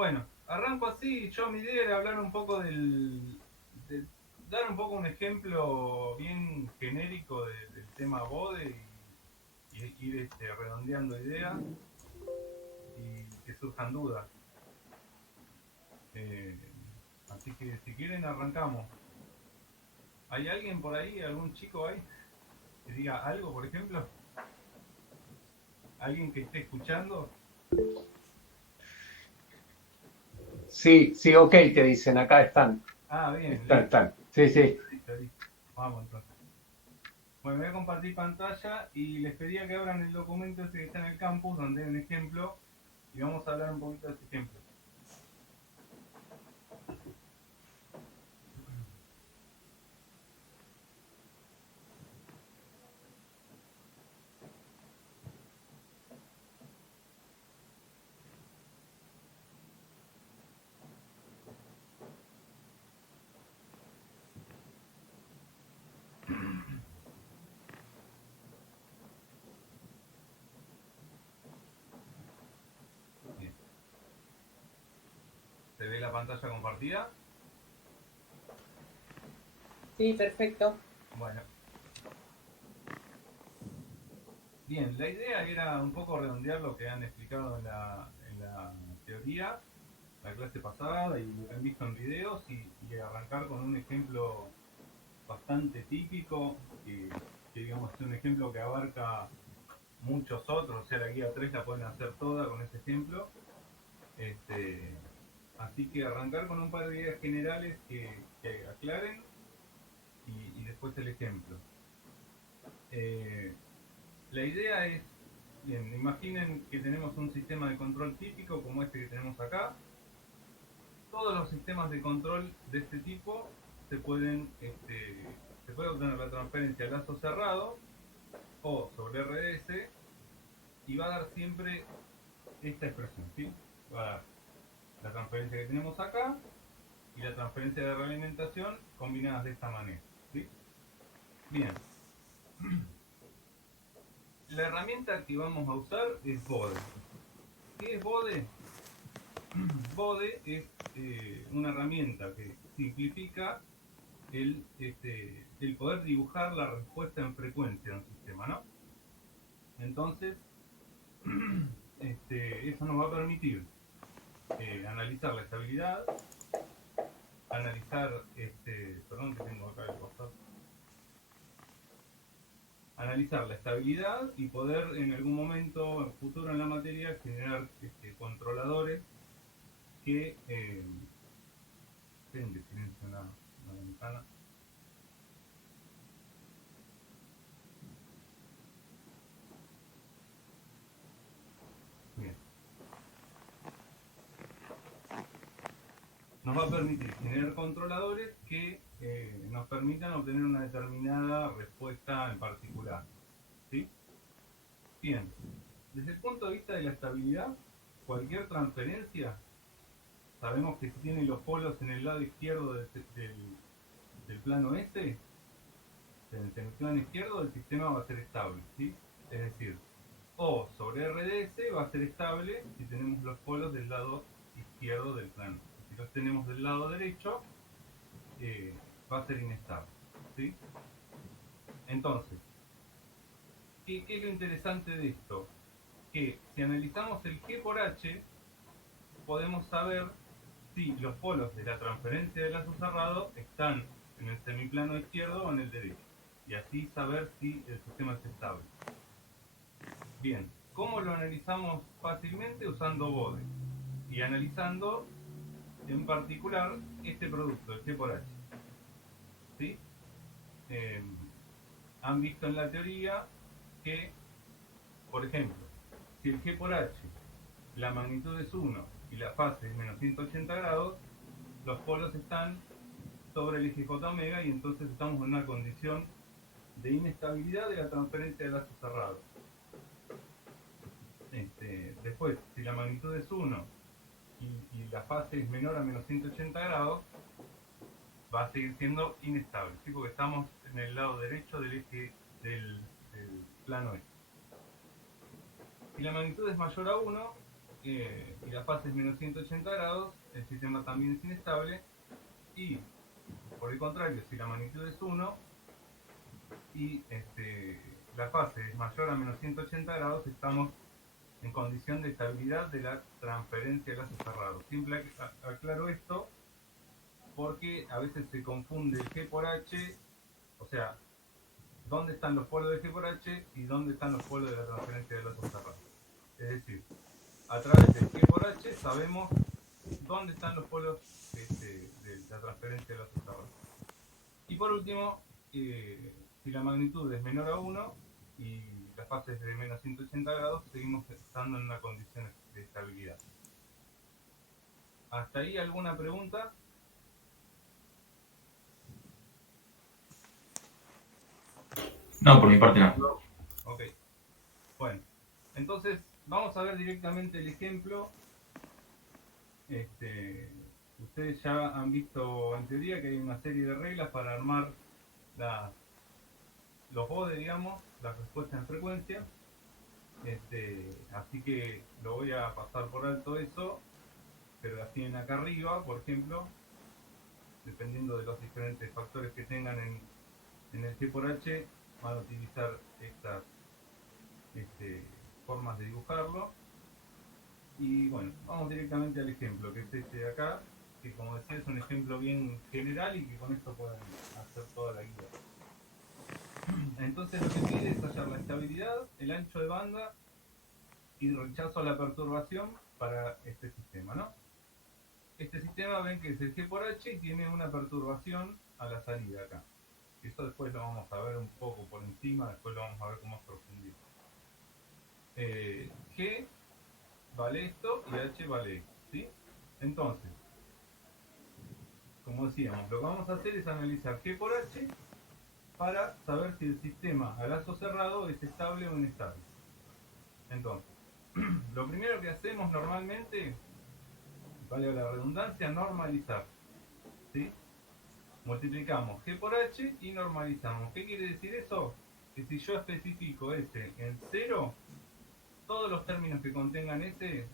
Bueno, arranco así. Yo mi idea era hablar un poco de dar un poco un ejemplo bien genérico del tema BODE y ir redondeando ideas y que surjan dudas. Eh, Así que si quieren arrancamos. ¿Hay alguien por ahí, algún chico ahí que diga algo, por ejemplo? ¿Alguien que esté escuchando? Sí, sí, ok, te dicen, acá están. Ah, bien, Están, listo, están. Sí, sí. listo, listo. Vamos entonces. Bueno, voy a compartir pantalla y les pedía que abran el documento ese que está en el campus, donde hay un ejemplo, y vamos a hablar un poquito de ese ejemplo. Bien. ¿Se ve la pantalla compartida? Sí, perfecto. Bueno, bien, la idea era un poco redondear lo que han explicado en la teoría, la clase pasada y lo que han visto en videos y arrancar con un ejemplo bastante típico, que digamos es un ejemplo que abarca muchos otros, o sea, la guía 3 la pueden hacer toda con ese ejemplo. Este, Así que arrancar con un par de ideas generales que aclaren y después el ejemplo. Eh, la idea es, bien, imaginen que tenemos un sistema de control típico como este que tenemos acá. Todos los sistemas de control de este tipo se puede obtener la transferencia a lazo cerrado o sobre RDS y va a dar siempre esta expresión, ¿sí? Va a dar la transferencia que tenemos acá y la transferencia de realimentación combinadas de esta manera, ¿sí? Bien, la herramienta que vamos a usar es BODE. ¿Qué es BODE? BODE es una herramienta que simplifica el poder dibujar la respuesta en frecuencia de un sistema, ¿no? Entonces, eso nos va a permitir analizar la estabilidad, analizar, perdón que tengo acá el costado, analizar la estabilidad y poder en algún momento en futuro en la materia generar controladores que esperen que silencio la ventana. Bien. Nos va a permitir generar controladores que nos permitan obtener una determinada respuesta en particular, ¿sí? Bien, desde el punto de vista de la estabilidad, cualquier transferencia, sabemos que si tiene los polos en el lado izquierdo del plano este, en el plano izquierdo el sistema va a ser estable, ¿sí? Es decir, O sobre RDS va a ser estable si tenemos los polos del lado izquierdo del plano. Si los tenemos del lado derecho, va a ser inestable, ¿sí? Entonces, ¿qué es lo interesante de esto? Que si analizamos el G por H, podemos saber si los polos de la transferencia de lazo cerrado están en el semiplano izquierdo o en el derecho. Y así saber si el sistema es estable. Bien, ¿cómo lo analizamos fácilmente? Usando BODE. Y analizando en particular este producto, el G por H. ¿Sí? Eh, Han visto en la teoría que, por ejemplo, si el G por H, la magnitud es 1 y la fase es menos 180 grados, los polos están sobre el eje J omega y entonces estamos en una condición de inestabilidad de la transferencia de lazo cerrado. Después, si la magnitud es 1 y la fase es menor a menos 180 grados, va a seguir siendo inestable, ¿sí? Porque estamos en el lado derecho del eje del plano este. Si la magnitud es mayor a 1, y la fase es menos 180 grados, el sistema también es inestable. Y por el contrario, si la magnitud es 1 y la fase es mayor a menos 180 grados, estamos en condición de estabilidad de la transferencia de lazo cerrado. Siempre aclaro esto porque a veces se confunde el G por H, o sea, dónde están los polos de G por H y dónde están los polos de la transferencia de lazo cerrado. Es decir, a través del G por H sabemos dónde están los polos de la transferencia de lazo cerrado. Y por último, si la magnitud es menor a 1 y la fase es de menos 180 grados, seguimos estando en una condición de estabilidad. ¿Hasta ahí alguna pregunta? No, por mi parte no. Ok. Bueno, entonces vamos a ver directamente el ejemplo. Ustedes ya han visto en teoría que hay una serie de reglas para armar los BODE, digamos, las respuestas en frecuencia. Así que lo voy a pasar por alto eso, pero las tienen acá arriba, por ejemplo, dependiendo de los diferentes factores que tengan en el G por H, van a utilizar estas formas de dibujarlo. Y bueno, vamos directamente al ejemplo, que es este de acá, que como decía es un ejemplo bien general y que con esto pueden hacer toda la guía. Entonces lo que pide es hallar la estabilidad, el ancho de banda y rechazo a la perturbación para este sistema, ¿no? Este sistema ven que es el G por H y tiene una perturbación a la salida acá. Eso después lo vamos a ver un poco por encima, después lo vamos a ver con más profundidad. G vale esto y H vale esto, ¿sí? Entonces, como decíamos, lo que vamos a hacer es analizar G por H para saber si el sistema a lazo cerrado es estable o inestable. Entonces, lo primero que hacemos normalmente, vale la redundancia, normalizar, ¿sí? Multiplicamos G por H y normalizamos. ¿Qué quiere decir eso? Que si yo especifico S en 0, todos los términos que contengan S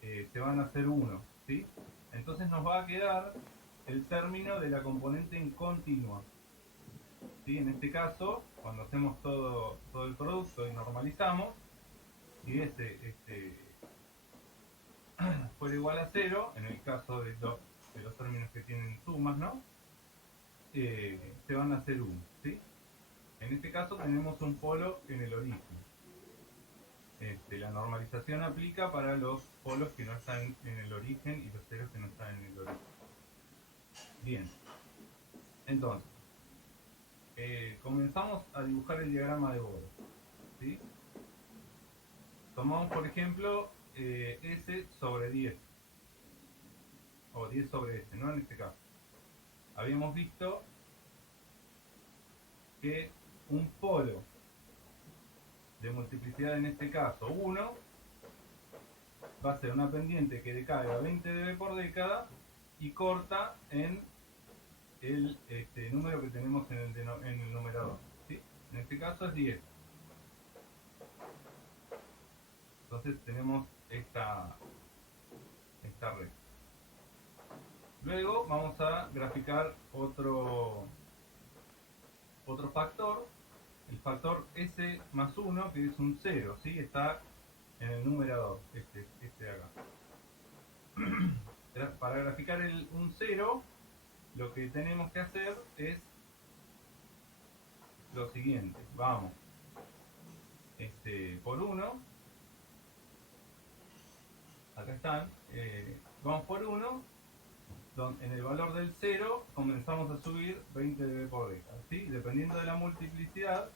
se van a hacer 1, ¿sí? Entonces nos va a quedar el término de la componente en continua, ¿sí? En este caso, cuando hacemos todo el producto y normalizamos, si S fuera igual a 0, en el caso de los términos que tienen sumas, ¿no? Se van a hacer 1, ¿sí? En este caso tenemos un polo en el origen. La normalización aplica para los polos que no están en el origen y los ceros que no están en el origen. Bien. Entonces, comenzamos a dibujar el diagrama de Bode, ¿sí? Tomamos, por ejemplo, S sobre 10. O 10 sobre S, ¿no? En este caso. Habíamos visto que un polo de multiplicidad, en este caso 1, va a ser una pendiente que decae a 20 dB por década y corta en el número que tenemos en el numerador, ¿sí? En este caso es 10. Entonces tenemos esta red. Luego vamos a graficar otro factor, el factor S más 1, que es un 0, ¿sí? Está en el numerador, este de acá. Para graficar un 0, lo que tenemos que hacer es lo siguiente. Vamos por 1, acá están, vamos por 1, en el valor del 0 comenzamos a subir 20 dB por década, ¿sí? Dependiendo de la multiplicidad,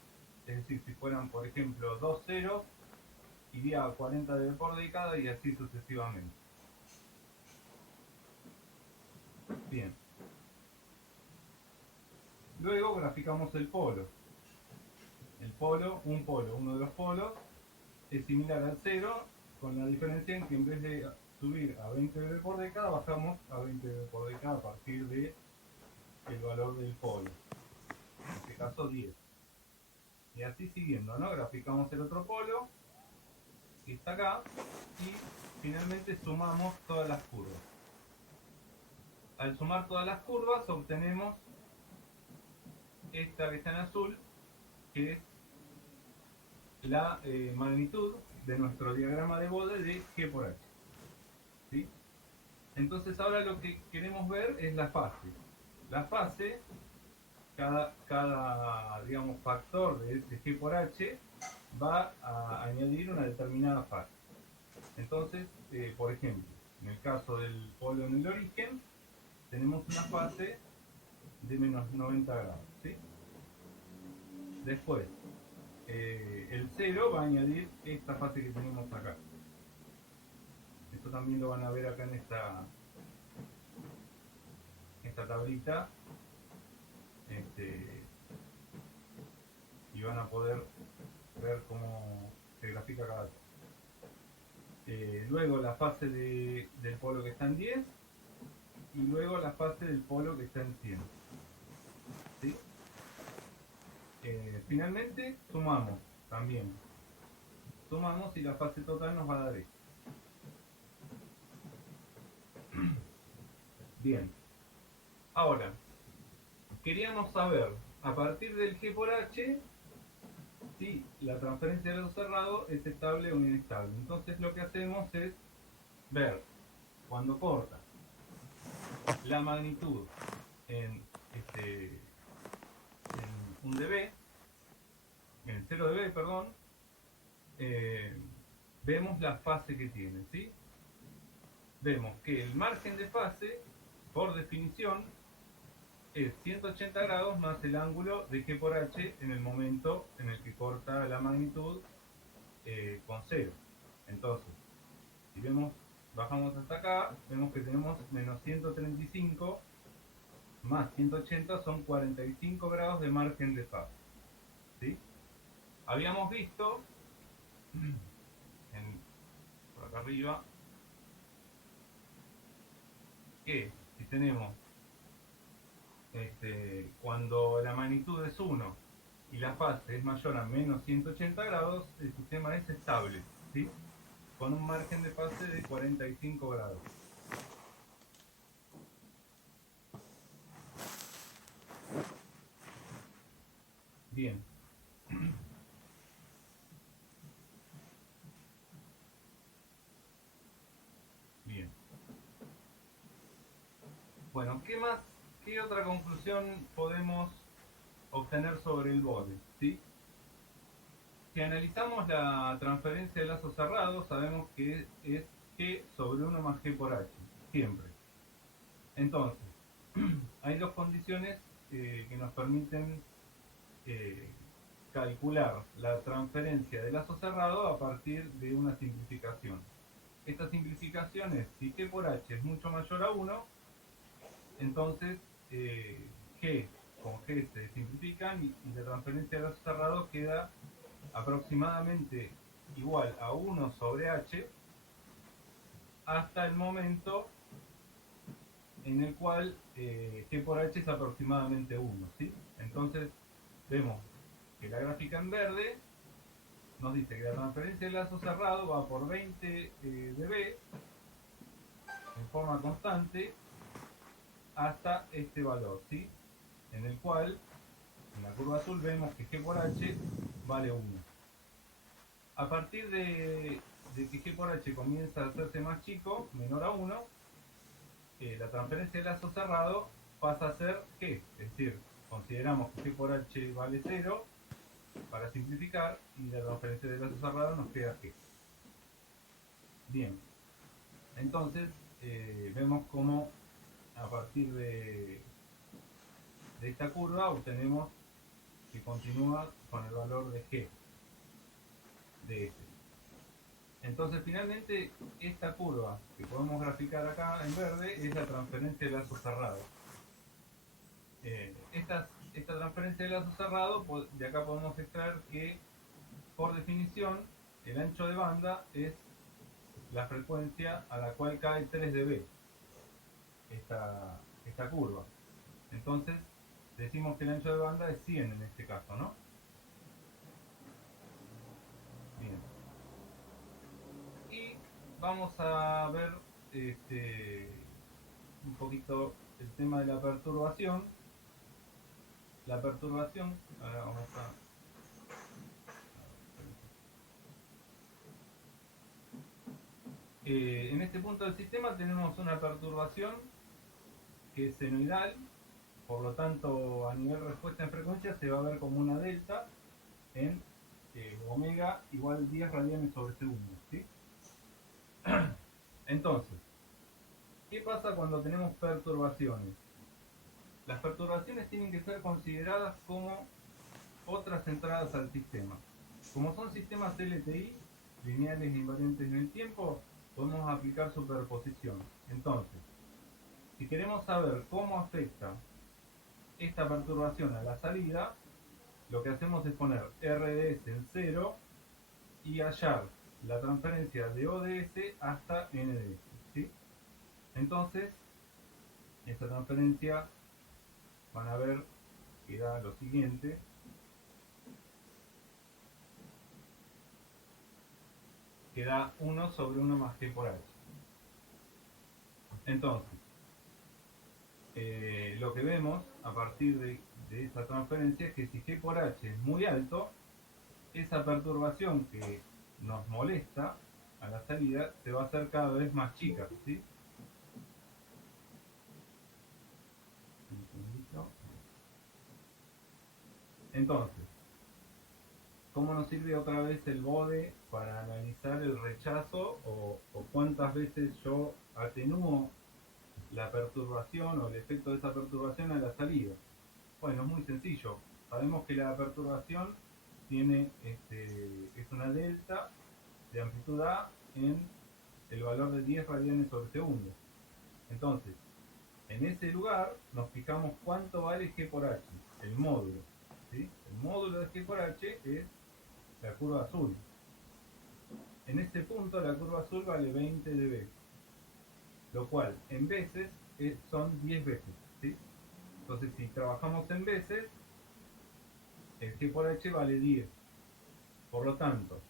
es decir, si fueran por ejemplo 2 ceros, iría a 40 dB por década y así sucesivamente. Bien. Luego graficamos el polo. Uno de los polos, es similar al 0, con la diferencia en que en vez de subir a 20 dB por década, bajamos a 20 dB por década a partir de el valor del polo. En este caso 10. Y así siguiendo, ¿no? Graficamos el otro polo. que está acá y finalmente sumamos todas las curvas. Al sumar todas las curvas obtenemos esta que está en azul, que es la magnitud de nuestro diagrama de Bode de G por H. ¿Sí? Entonces ahora lo que queremos ver es la fase. La fase, cada digamos, factor de G por H va a añadir una determinada fase. Entonces, por ejemplo, en el caso del polo en el origen, tenemos una fase de menos 90 grados. ¿Sí? Después, el 0 va a añadir esta fase que tenemos acá. Esto también lo van a ver acá en esta tablita. Y van a poder ver cómo se grafica cada cosa. Luego la fase del polo que está en 10 y luego la fase del polo que está en 100. ¿Sí? Finalmente sumamos también. Sumamos y la fase total nos va a dar esto. Bien. Ahora, queríamos saber, a partir del G por H, si la transferencia de lazo cerrado es estable o inestable. Entonces lo que hacemos es ver, cuando corta, la magnitud en un dB, en 0 dB, perdón, vemos la fase que tiene, ¿sí? Vemos que el margen de fase, por definición, es 180 grados más el ángulo de G por H en el momento en el que corta la magnitud con 0. Entonces, si vemos, bajamos hasta acá, vemos que tenemos menos 135 más 180 son 45 grados de margen de fase. ¿Sí? Habíamos visto, por acá arriba, que si tenemos cuando la magnitud es 1 y la fase es mayor a menos 180 grados, el sistema es estable, ¿sí? Con un margen de fase de 45 grados. Bien. Bien. Bueno, ¿qué más? ¿Qué otra conclusión podemos obtener sobre el Bode? ¿Sí? Si analizamos la transferencia de lazo cerrado, sabemos que es G sobre 1 más G por H, siempre. Entonces, hay dos condiciones que nos permiten calcular la transferencia de lazo cerrado a partir de una simplificación. Esta simplificación es, si G por H es mucho mayor a 1, entonces G con G se simplifican y la transferencia de lazo cerrado queda aproximadamente igual a 1 sobre H hasta el momento en el cual G por H es aproximadamente 1, ¿sí? Entonces vemos que la gráfica en verde nos dice que la transferencia de lazo cerrado va por 20 dB en forma constante hasta este valor, ¿sí? En el cual, en la curva azul, vemos que G por H vale 1. A partir de que G por H comienza a hacerse más chico, menor a 1, la transferencia de lazo cerrado pasa a ser G, es decir, consideramos que G por H vale 0 para simplificar y la transferencia de lazo cerrado nos queda G. Bien, entonces vemos cómo a partir de esta curva obtenemos que continúa con el valor de G de S. Entonces finalmente esta curva que podemos graficar acá en verde es la transferencia de lazo cerrado. Esta transferencia de lazo cerrado, de acá podemos extraer que por definición el ancho de banda es la frecuencia a la cual cae 3 dB esta curva. Entonces decimos que el ancho de banda es 100 en este caso, ¿no? Bien. vamos a ver un poquito el tema de la perturbación. La perturbación, ahora vamos a... en este punto del sistema tenemos una perturbación que es senoidal, por lo tanto a nivel respuesta en frecuencia se va a ver como una delta en omega igual 10 radianes sobre segundo, ¿sí? Entonces, ¿qué pasa cuando tenemos perturbaciones? Las perturbaciones tienen que ser consideradas como otras entradas al sistema. Como son sistemas LTI, lineales e invariantes en el tiempo, podemos aplicar superposición. Entonces, si queremos saber cómo afecta esta perturbación a la salida, lo que hacemos es poner RDS en 0 y hallar la transferencia de ODS hasta NDS, ¿sí? Entonces, esta transferencia van a ver que da lo siguiente. Que da 1 sobre 1 más G por H. Entonces, lo que vemos a partir de esa transferencia es que si G por H es muy alto, esa perturbación que nos molesta a la salida se va a hacer cada vez más chica, ¿sí? Entonces, ¿cómo nos sirve otra vez el bode para analizar el rechazo o cuántas veces yo atenúo la perturbación o el efecto de esa perturbación a la salida? Bueno, es muy sencillo. Sabemos que la perturbación tiene es una delta de amplitud A en el valor de 10 radianes sobre segundo. Entonces, en ese lugar nos fijamos cuánto vale G por H, el módulo, ¿sí? El módulo de G por H es la curva azul. En este punto la curva azul vale 20 dB, lo cual en veces son 10 veces, ¿sí? Entonces si trabajamos en veces, el G por H vale 10. Por lo tanto,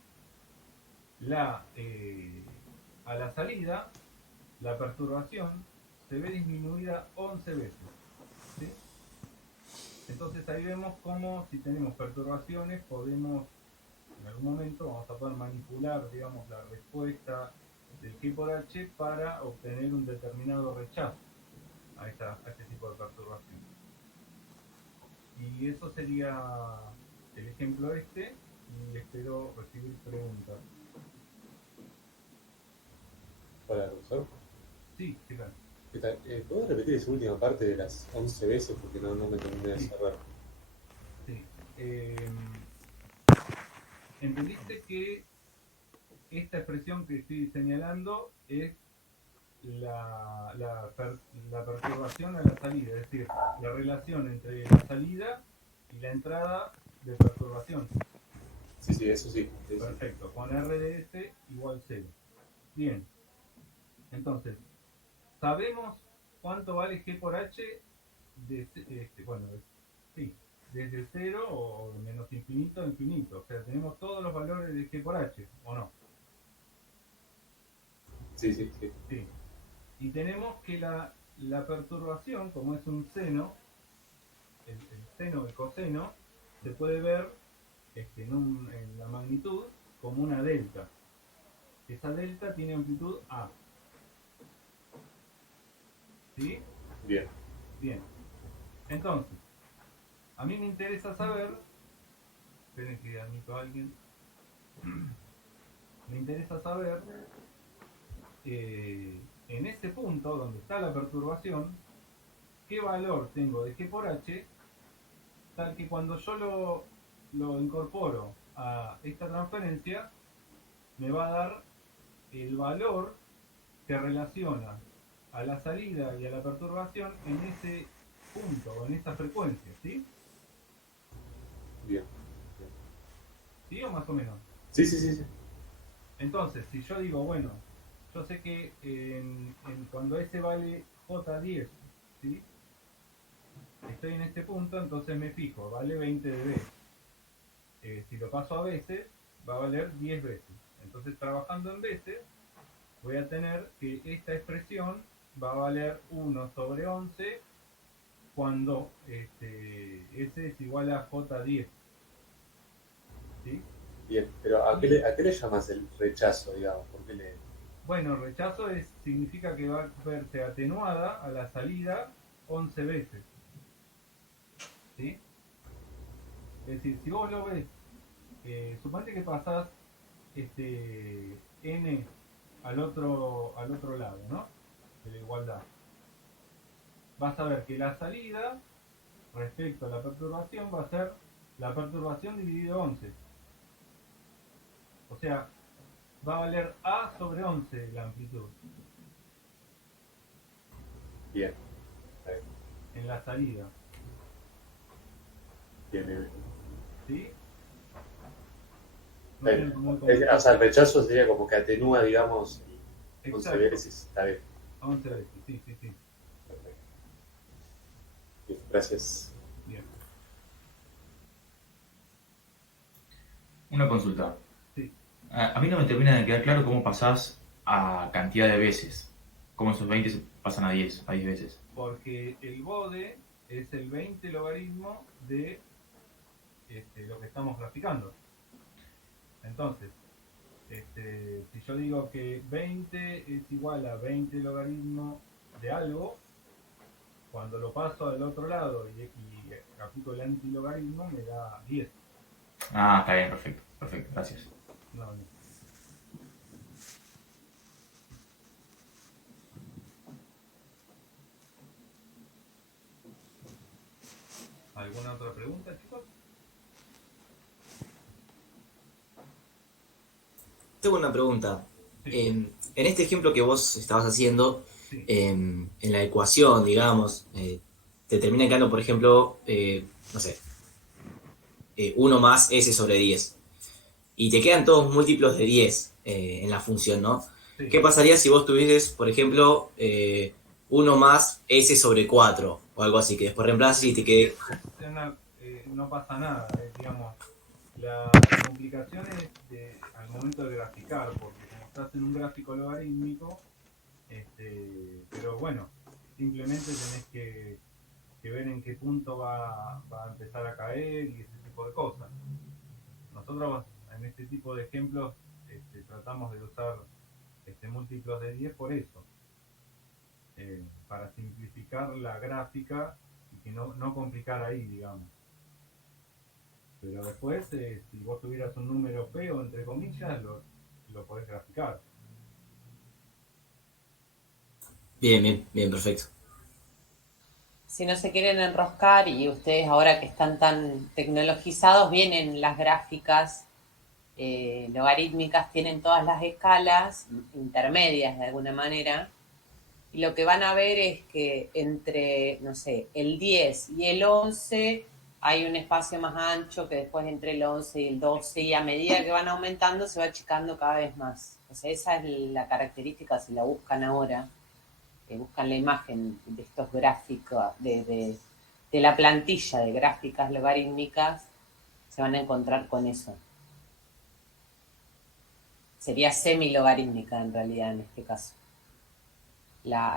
a la salida, la perturbación se ve disminuida 11 veces, ¿sí? Entonces ahí vemos cómo si tenemos perturbaciones podemos, en algún momento vamos a poder manipular, digamos, la respuesta del G por H para obtener un determinado rechazo a este tipo de perturbación. Y eso sería el ejemplo y espero recibir preguntas. Hola, profesor. Sí, claro. ¿Qué tal? ¿Puedo repetir esa última parte de las 11 veces? Porque no me terminé de Sí. cerrar. Sí. Entendiste que esta expresión que estoy señalando es la perturbación a la salida, es decir, la relación entre la salida y la entrada de perturbación. Sí, eso sí. Perfecto, con RDS igual 0. Bien, entonces, sabemos cuánto vale G por H desde 0 o de menos infinito a infinito. O sea, tenemos todos los valores de G por H, ¿o no? Sí. Sí. Y tenemos que la perturbación, como es un seno, el seno, el coseno, se puede ver en la magnitud como una delta. Esa delta tiene amplitud A. ¿Sí? Bien. Bien. Entonces, a mí me interesa saber, esperen que admito a alguien, me interesa saber en ese punto donde está la perturbación, qué valor tengo de G por H, tal que cuando yo lo incorporo a esta transferencia, me va a dar el valor que relaciona a la salida y a la perturbación en ese punto o en esa frecuencia, ¿sí? Bien. ¿Sí o más o menos? Sí. Entonces, si yo digo, bueno, yo sé que cuando S vale J10, ¿sí? Estoy en este punto, entonces me fijo, vale 20 dB. Si lo paso a veces, va a valer 10 veces. Entonces, trabajando en veces, voy a tener que esta expresión va a valer 1 sobre 11 cuando S es igual a J10. ¿Sí? Bien, pero a qué le llamas el rechazo, digamos? ¿Por qué le...? Bueno, rechazo significa que va a verse atenuada a la salida 11 veces. ¿Sí? Es decir, si vos lo ves, suponete que pasás n al otro lado, ¿no? De la igualdad. Vas a ver que la salida respecto a la perturbación va a ser la perturbación dividido 11. O sea, va a valer A sobre 11 la amplitud Bien, está bien, en la salida. bien, bien, bien. ¿Sí? No Está tiene bien. muy O complicado. sea, el rechazo sería como que atenúa, digamos, 11 Exacto. veces. Está bien. 11 veces, sí, sí, sí. Perfecto. Bien, gracias. Bien. Una consulta. Sí. A mí no me termina de quedar claro cómo pasás a cantidad de veces. Cómo esos 20 se pasan a 10 veces. Porque el bode es el 20 logaritmo de lo que estamos graficando. Entonces, si yo digo que 20 es igual a 20 logaritmo de algo, cuando lo paso al otro lado y aplico el antilogaritmo, me da 10. Ah, está bien, perfecto. Perfecto, gracias. No, no. ¿Alguna otra pregunta, chicos? Tengo una pregunta. Sí, En este ejemplo que vos estabas haciendo, sí, en la ecuación, digamos, te termina quedando, por ejemplo, no sé, 1 más s sobre 10. Y te quedan todos múltiplos de 10 en la función, ¿no? sí. ¿Qué pasaría si vos tuvieses, por ejemplo, 1 más s sobre 4 o algo así, que después reemplaces y te quede... No pasa nada, digamos. La complicación es al momento de graficar, porque como estás en un gráfico logarítmico, pero bueno, simplemente tenés que ver en qué punto va a empezar a caer y ese tipo de cosas. Nosotros en este tipo de ejemplos tratamos de usar múltiplos de 10 por eso, para simplificar la gráfica y que no complicar ahí, digamos. Pero después, si vos tuvieras un número feo, entre comillas, lo podés graficar. Bien, bien, bien, perfecto. Si no se quieren enroscar y ustedes ahora que están tan tecnologizados, vienen las gráficas logarítmicas, tienen todas las escalas intermedias de alguna manera, y lo que van a ver es que entre, no sé, el 10 y el 11 hay un espacio más ancho que después entre el 11 y el 12, y a medida que van aumentando se va achicando cada vez más. O sea, esa es la característica, si la buscan ahora, buscan la imagen de estos gráficos, de la plantilla de gráficas logarítmicas, se van a encontrar con eso. Sería semi-logarítmica en realidad en este caso.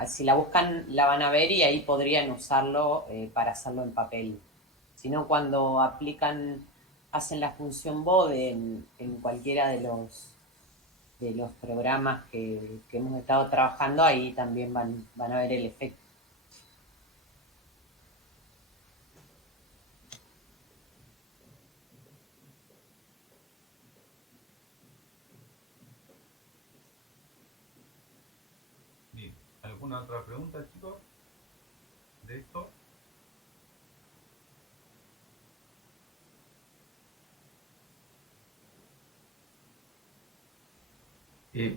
Si la buscan la van a ver y ahí podrían usarlo para hacerlo en papel. Si no, cuando hacen la función bode en cualquiera de los programas que hemos estado trabajando, ahí también van a ver el efecto. Bien. ¿Alguna otra pregunta, chicos? De esto.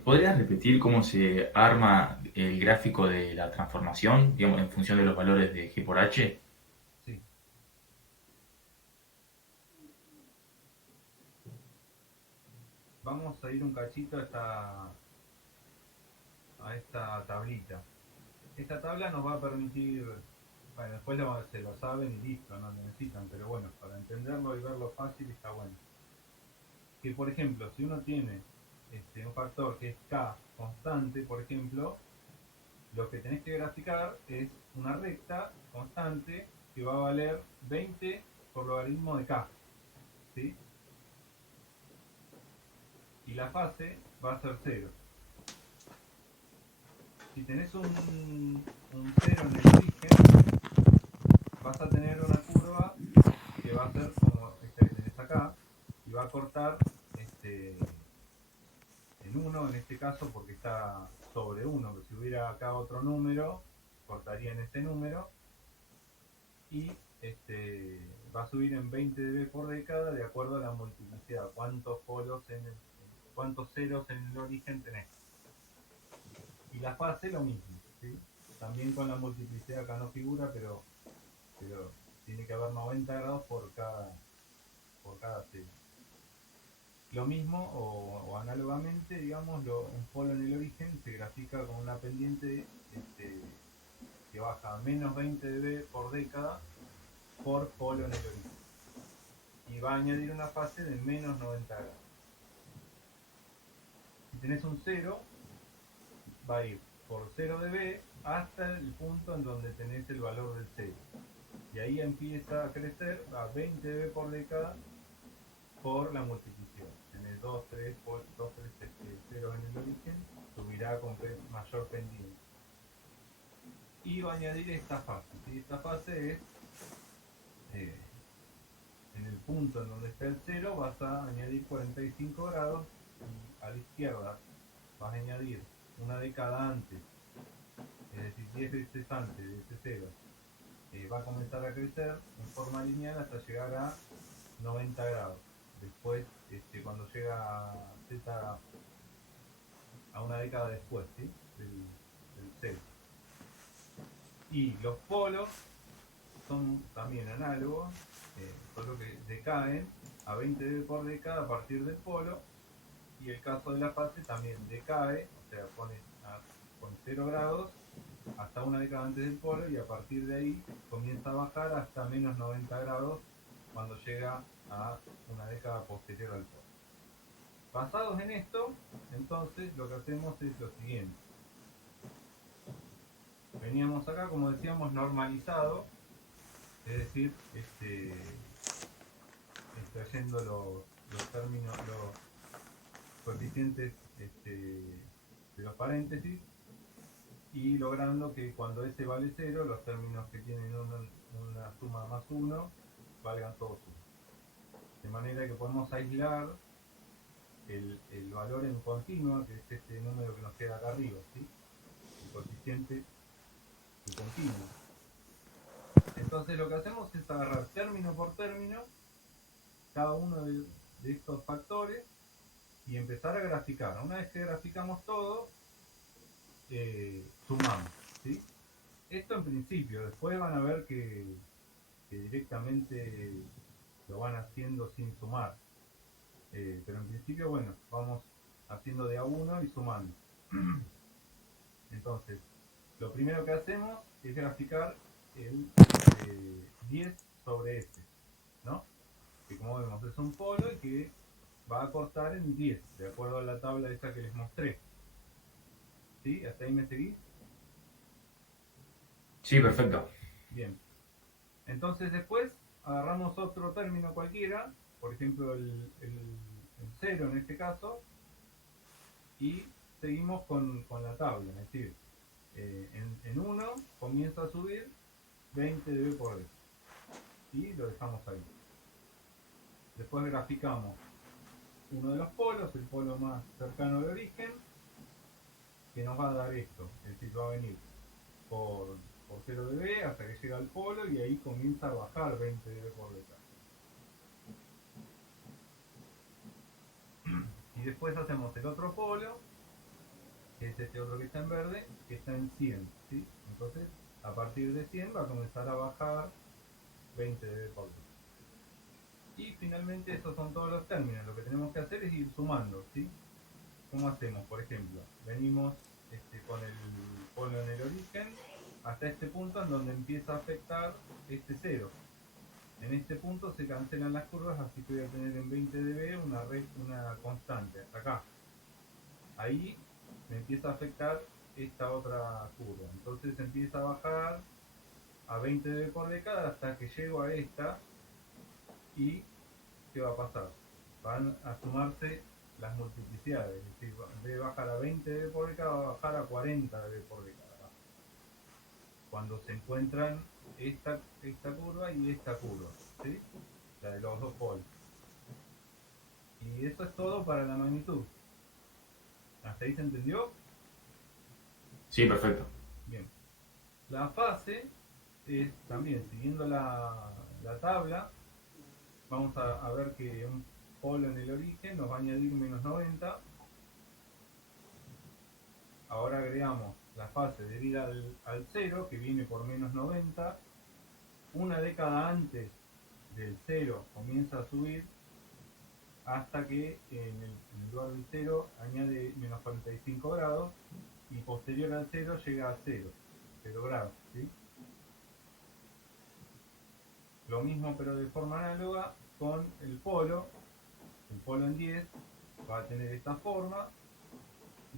¿Podrías repetir cómo se arma el gráfico de la transformación, digamos, en función de los valores de G por H? Sí. Vamos a ir un cachito a esta tablita. Esta tabla nos va a permitir, bueno, después se lo saben y listo, no necesitan, pero bueno, para entenderlo y verlo fácil está bueno. Que por ejemplo, si uno tiene un factor que es K constante, por ejemplo, lo que tenés que graficar es una recta constante que va a valer 20 por logaritmo de K, ¿sí? Y la fase va a ser 0. Si tenés un 0 en el origen, vas a tener una curva que va a ser como esta que tenés acá, y va a cortar en 1 en este caso porque está sobre 1, pero si hubiera acá otro número, cortaría en ese número, y va a subir en 20 dB por década de acuerdo a la multiplicidad, cuántos cuántos ceros en el origen tenés. Y la fase lo mismo, ¿sí? También con la multiplicidad acá no figura, pero tiene que haber 90 grados por cada cero. Lo mismo o análogamente, digamos, un polo en el origen se grafica con una pendiente que baja a menos 20 dB por década por polo en el origen. Y va a añadir una fase de menos 90 grados. Si tenés un 0, va a ir por 0 dB hasta el punto en donde tenés el valor del 0. Y ahí empieza a crecer a 20 dB por década por la multiplicación. Tenés 2, 3 ceros en el origen, subirá con mayor pendiente. Y va a añadir esta fase. ¿Sí? Esta fase es en el punto en donde está el 0 vas a añadir 45 grados y a la izquierda vas a añadir una década antes, es decir, 10 veces antes de ese 0, va a comenzar a crecer en forma lineal hasta llegar a 90 grados. Después, cuando llega a Z, a una década después, ¿sí? del 0. Y los polos son también análogos, solo que decaen a 20 dB por década a partir del polo, y el caso de la fase también decae, o sea, pone 0 grados hasta una década antes del polo, y a partir de ahí comienza a bajar hasta menos 90 grados cuando llega a una década posterior al polo. Basados en esto, entonces lo que hacemos es lo siguiente. Veníamos acá, como decíamos, normalizado, es decir, extrayendo los términos, los coeficientes de los paréntesis, y logrando que cuando S vale 0, los términos que tienen una suma más 1 valgan todos 1. De manera que podemos aislar el valor en continua, que es este número que nos queda acá arriba, ¿sí? El coeficiente de continuo. Entonces lo que hacemos es agarrar término por término cada uno de estos factores y empezar a graficar. Una vez que graficamos todo, sumamos, ¿sí? Esto en principio. Después van a ver que directamente lo van haciendo sin sumar, pero en principio, bueno, vamos haciendo de a uno y sumando. Entonces, lo primero que hacemos es graficar el 10 sobre S, ¿no? Que como vemos es un polo y que va a cortar en 10, de acuerdo a la tabla esta que les mostré. ¿Sí? ¿Hasta ahí me seguís? Sí, perfecto. Bien. Entonces después agarramos otro término cualquiera, por ejemplo el 0 en este caso, y seguimos con la tabla, es decir, en 1 comienza a subir 20 dB por década, y lo dejamos ahí. Después graficamos uno de los polos, el polo más cercano al origen, que nos va a dar esto, es decir, va a venir por 0 dB hasta que llega al polo y ahí comienza a bajar 20 dB por década. Y después hacemos el otro polo, que es este otro que está en verde, que está en 100, ¿sí? Entonces, a partir de 100 va a comenzar a bajar 20 dB por década. Y finalmente esos son todos los términos. Lo que tenemos que hacer es ir sumando, ¿sí? ¿Cómo hacemos? Por ejemplo, venimos con el polo en el origen hasta este punto en donde empieza a afectar este 0. En este punto se cancelan las curvas, así que voy a tener en 20 dB una constante hasta acá. ahí me empieza a afectar esta otra curva. Entonces empieza a bajar a 20 dB por década hasta que llego a esta y ¿qué va a pasar? Van a sumarse las multiplicidades, es decir, de bajar a 20 dB por década va a bajar a 40 dB por década. Cuando se encuentran esta curva y esta curva, ¿sí? La de los dos polos. Y eso es todo para la magnitud. ¿Hasta ahí se entendió? Sí, perfecto. Bien. La fase es también, siguiendo la tabla, vamos a ver que un polo en el origen nos va a añadir menos 90. Ahora agregamos la fase debida al 0, que viene por menos 90. Una década antes del 0 comienza a subir hasta que en el lugar del 0 añade menos 45 grados y posterior al 0 llega a 0 grados, ¿sí? Lo mismo pero de forma análoga con el polo en 10 va a tener esta forma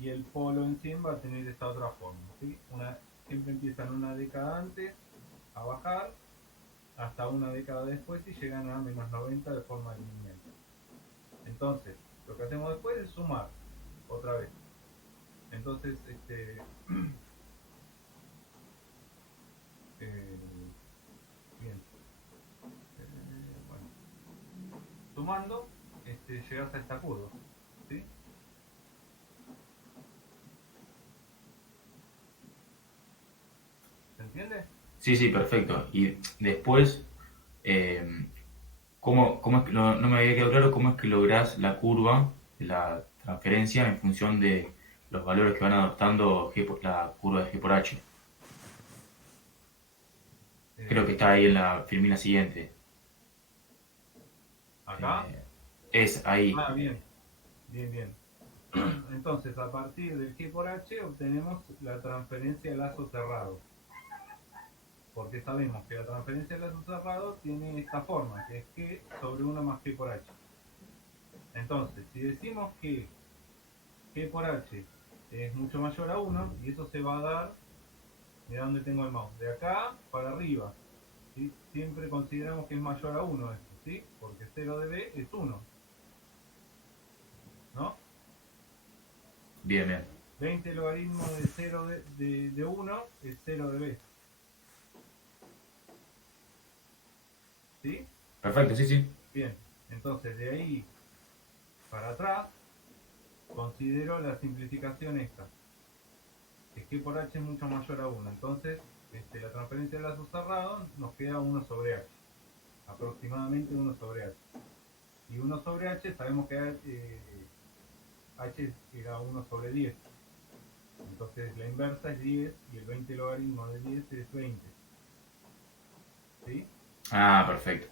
y el polo en 100 va a tener esta otra forma, ¿sí? Siempre empiezan una década antes a bajar hasta una década después y llegan a menos 90 de forma lineal. Entonces, lo que hacemos después es sumar otra vez. Entonces, bien, bueno, sumando, llegas a esta curva, ¿sí? ¿Se entiende? Sí, perfecto. Y después, ¿cómo es que, no me había quedado claro cómo es que lográs la curva, la transferencia en función de los valores que van adoptando la curva de G por H? Creo que está ahí en la filmina siguiente. Acá. Es ahí. Ah, bien. Entonces, a partir del G por H obtenemos la transferencia de lazo cerrado. Porque sabemos que la transferencia de lazo cerrado tiene esta forma, que es G sobre 1 más G por H. Entonces, si decimos que G por H es mucho mayor a 1, y eso se va a dar, mira dónde tengo el mouse, de acá para arriba, ¿sí? Siempre consideramos que es mayor a 1 esto, ¿sí? Porque 0 de B es 1, ¿no? Bien. 20 logaritmo de 0 de 1 es 0 de B. ¿Sí? Perfecto, sí. Bien, entonces de ahí para atrás considero la simplificación esta, que G por H es mucho mayor a 1, entonces la transferencia de lazo cerrado nos queda 1 sobre H, aproximadamente 1 sobre H. Y 1 sobre H sabemos que H era 1 sobre 10, entonces la inversa es 10 y el 20 logaritmo de 10 es 20. ¿Sí? Ah, perfecto.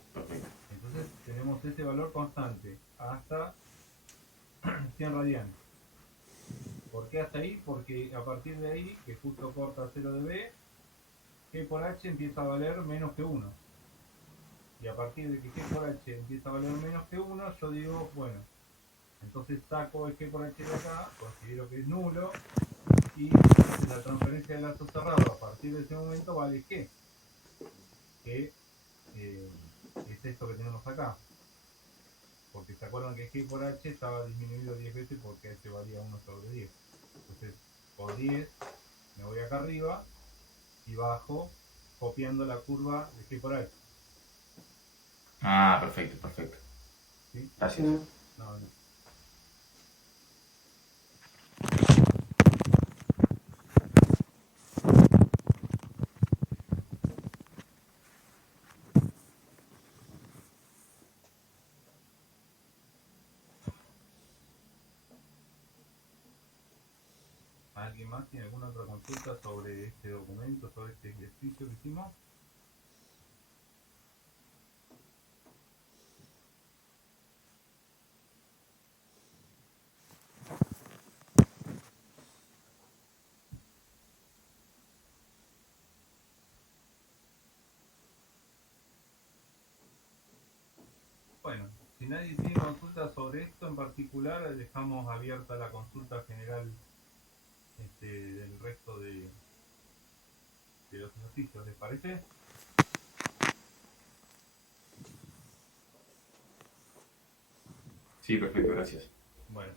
Entonces tenemos ese valor constante hasta 100 radianes. ¿Por qué hasta ahí? Porque a partir de ahí, que justo corta 0 de B, G por H empieza a valer menos que 1. Y a partir de que G por H empieza a valer menos que 1, yo digo, bueno, entonces saco el G por H de acá, considero que es nulo, y la transferencia de lazo cerrado a partir de ese momento vale G, que es esto que tenemos acá. Porque se acuerdan que G por H estaba disminuido 10 veces porque H valía 1 sobre 10. Entonces, por 10 me voy acá arriba y bajo copiando la curva de G por H. Ah, perfecto. ¿Sí? Gracias. No. ¿Alguien más tiene alguna otra consulta sobre este documento, sobre este ejercicio que hicimos? Bueno, si nadie tiene consultas sobre esto en particular, dejamos abierta la consulta general del resto de los ejercicios, ¿les parece? Sí, perfecto, gracias. Bueno.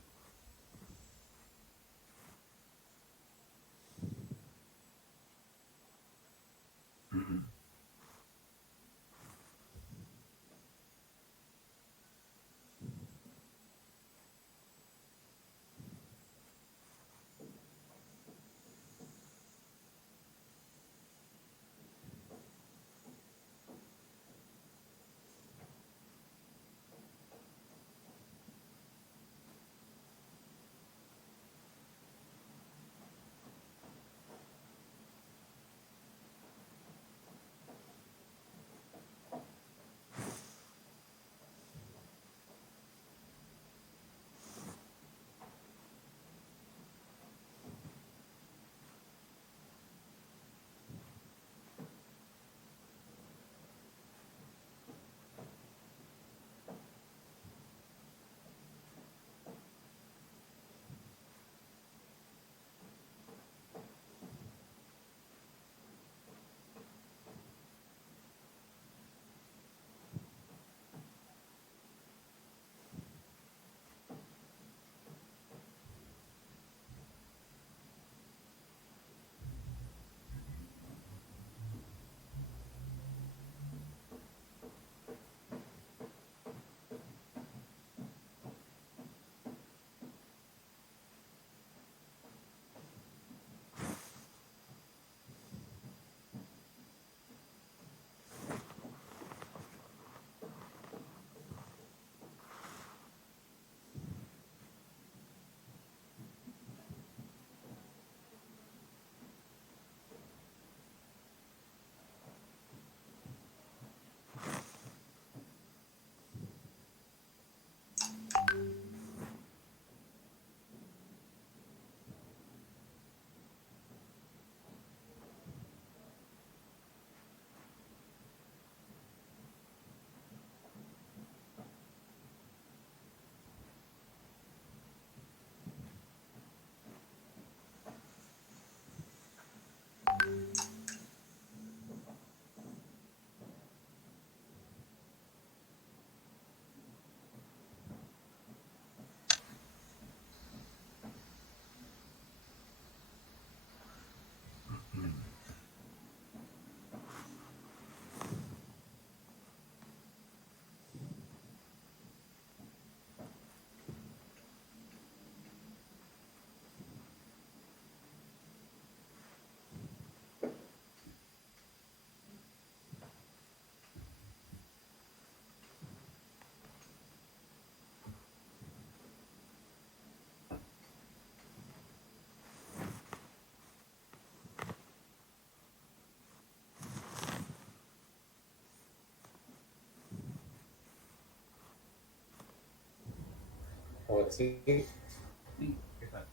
Ahora sí. Sí, ¿qué tal?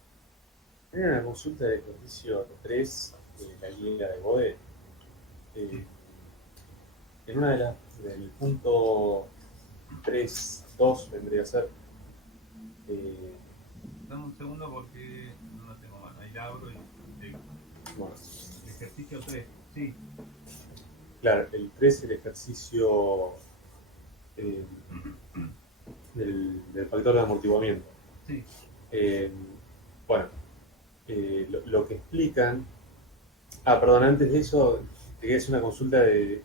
Era una consulta de ejercicio 3 de la guía de Bode. En una de las del punto 3.2 vendría a ser. Dame un segundo porque no la tengo mal. Ahí la abro y Bueno, ejercicio 3. Sí. claro, el 3 es el ejercicio eh, del factor de amortiguamiento. Sí. Bueno, lo que explican. Perdón, antes de eso, te quería hacer una consulta de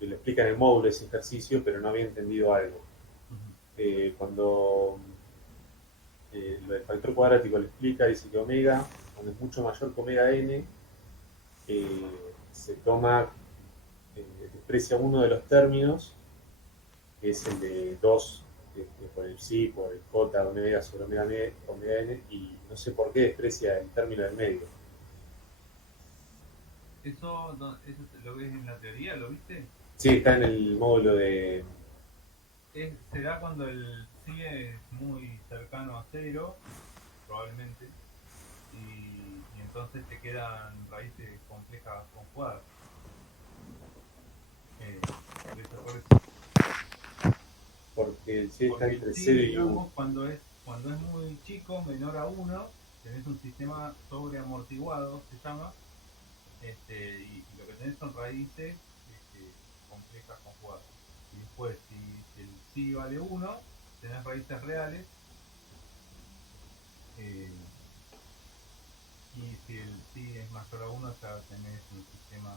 que le explican el módulo de ese ejercicio, pero no había entendido algo. Cuando lo del factor cuadrático le explica, dice que omega, cuando es mucho mayor que omega n, se toma, desprecia uno de los términos, que es el de 2 por el psi, por el j omega sobre omega n, y no sé por qué desprecia el término del medio. ¿Eso lo ves en la teoría? ¿Lo viste? Sí, está en el módulo de... Será cuando el psi es muy cercano a cero, probablemente, y entonces te quedan raíces complejas conjugadas. Por eso. Porque el sí está Porque entre sí, 0 y 1. digamos, cuando es muy chico, menor a 1, tenés un sistema sobreamortiguado, se llama, y lo que tenés son raíces complejas conjugadas. Y después, si el sí vale 1, tenés raíces reales, eh, y si el sí es mayor a 1, ya tenés un sistema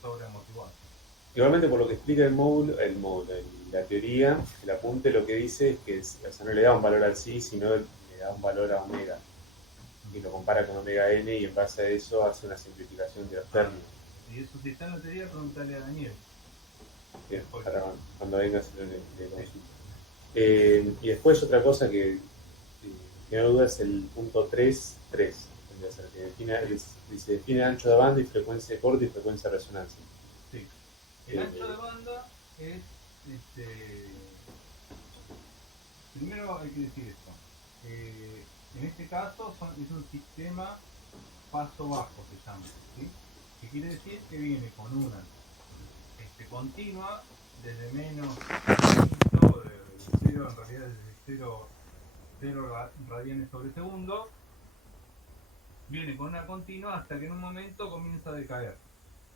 sobreamortiguado. Igualmente, por lo que explica la teoría, el apunte lo que dice es que o sea, no le da un valor al sí, sino le da un valor a omega. Y lo compara con omega n y en base a eso hace una simplificación de los términos. Y eso, si está en la teoría, preguntarle a Daniel. Bien, para cuando vengas le consulto. Y después otra cosa que no duda es el punto 3.3, que define ancho de banda y frecuencia de corte y frecuencia de resonancia. Sí. El ancho de banda es, primero hay que decir esto. En este caso es un sistema paso bajo, se llama, ¿sí? Que quiere decir que viene con una continua desde menos 5, de 0, en realidad desde 0 radianes sobre segundo, viene con una continua hasta que en un momento comienza a decaer.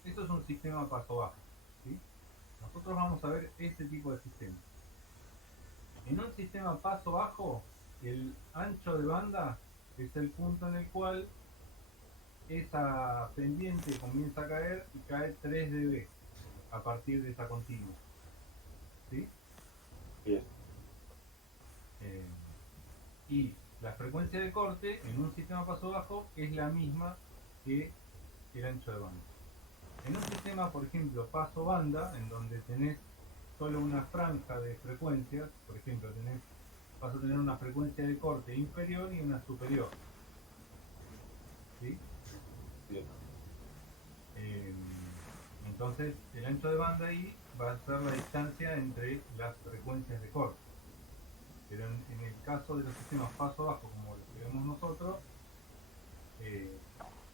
Esto es un sistema paso bajo, ¿sí? Nosotros vamos a ver este tipo de sistema. En un sistema paso bajo, el ancho de banda es el punto en el cual esa pendiente comienza a caer y cae 3 dB a partir de esa continua, ¿sí? Bien. Y la frecuencia de corte en un sistema paso bajo es la misma que el ancho de banda. En un sistema, por ejemplo, paso banda, en donde tenés solo una franja de frecuencias, por ejemplo, vas a tener una frecuencia de corte inferior y una superior, ¿sí? Bien. Entonces, el ancho de banda ahí va a ser la distancia entre las frecuencias de corte. Pero en el caso de los sistemas paso bajo, como los que vemos nosotros,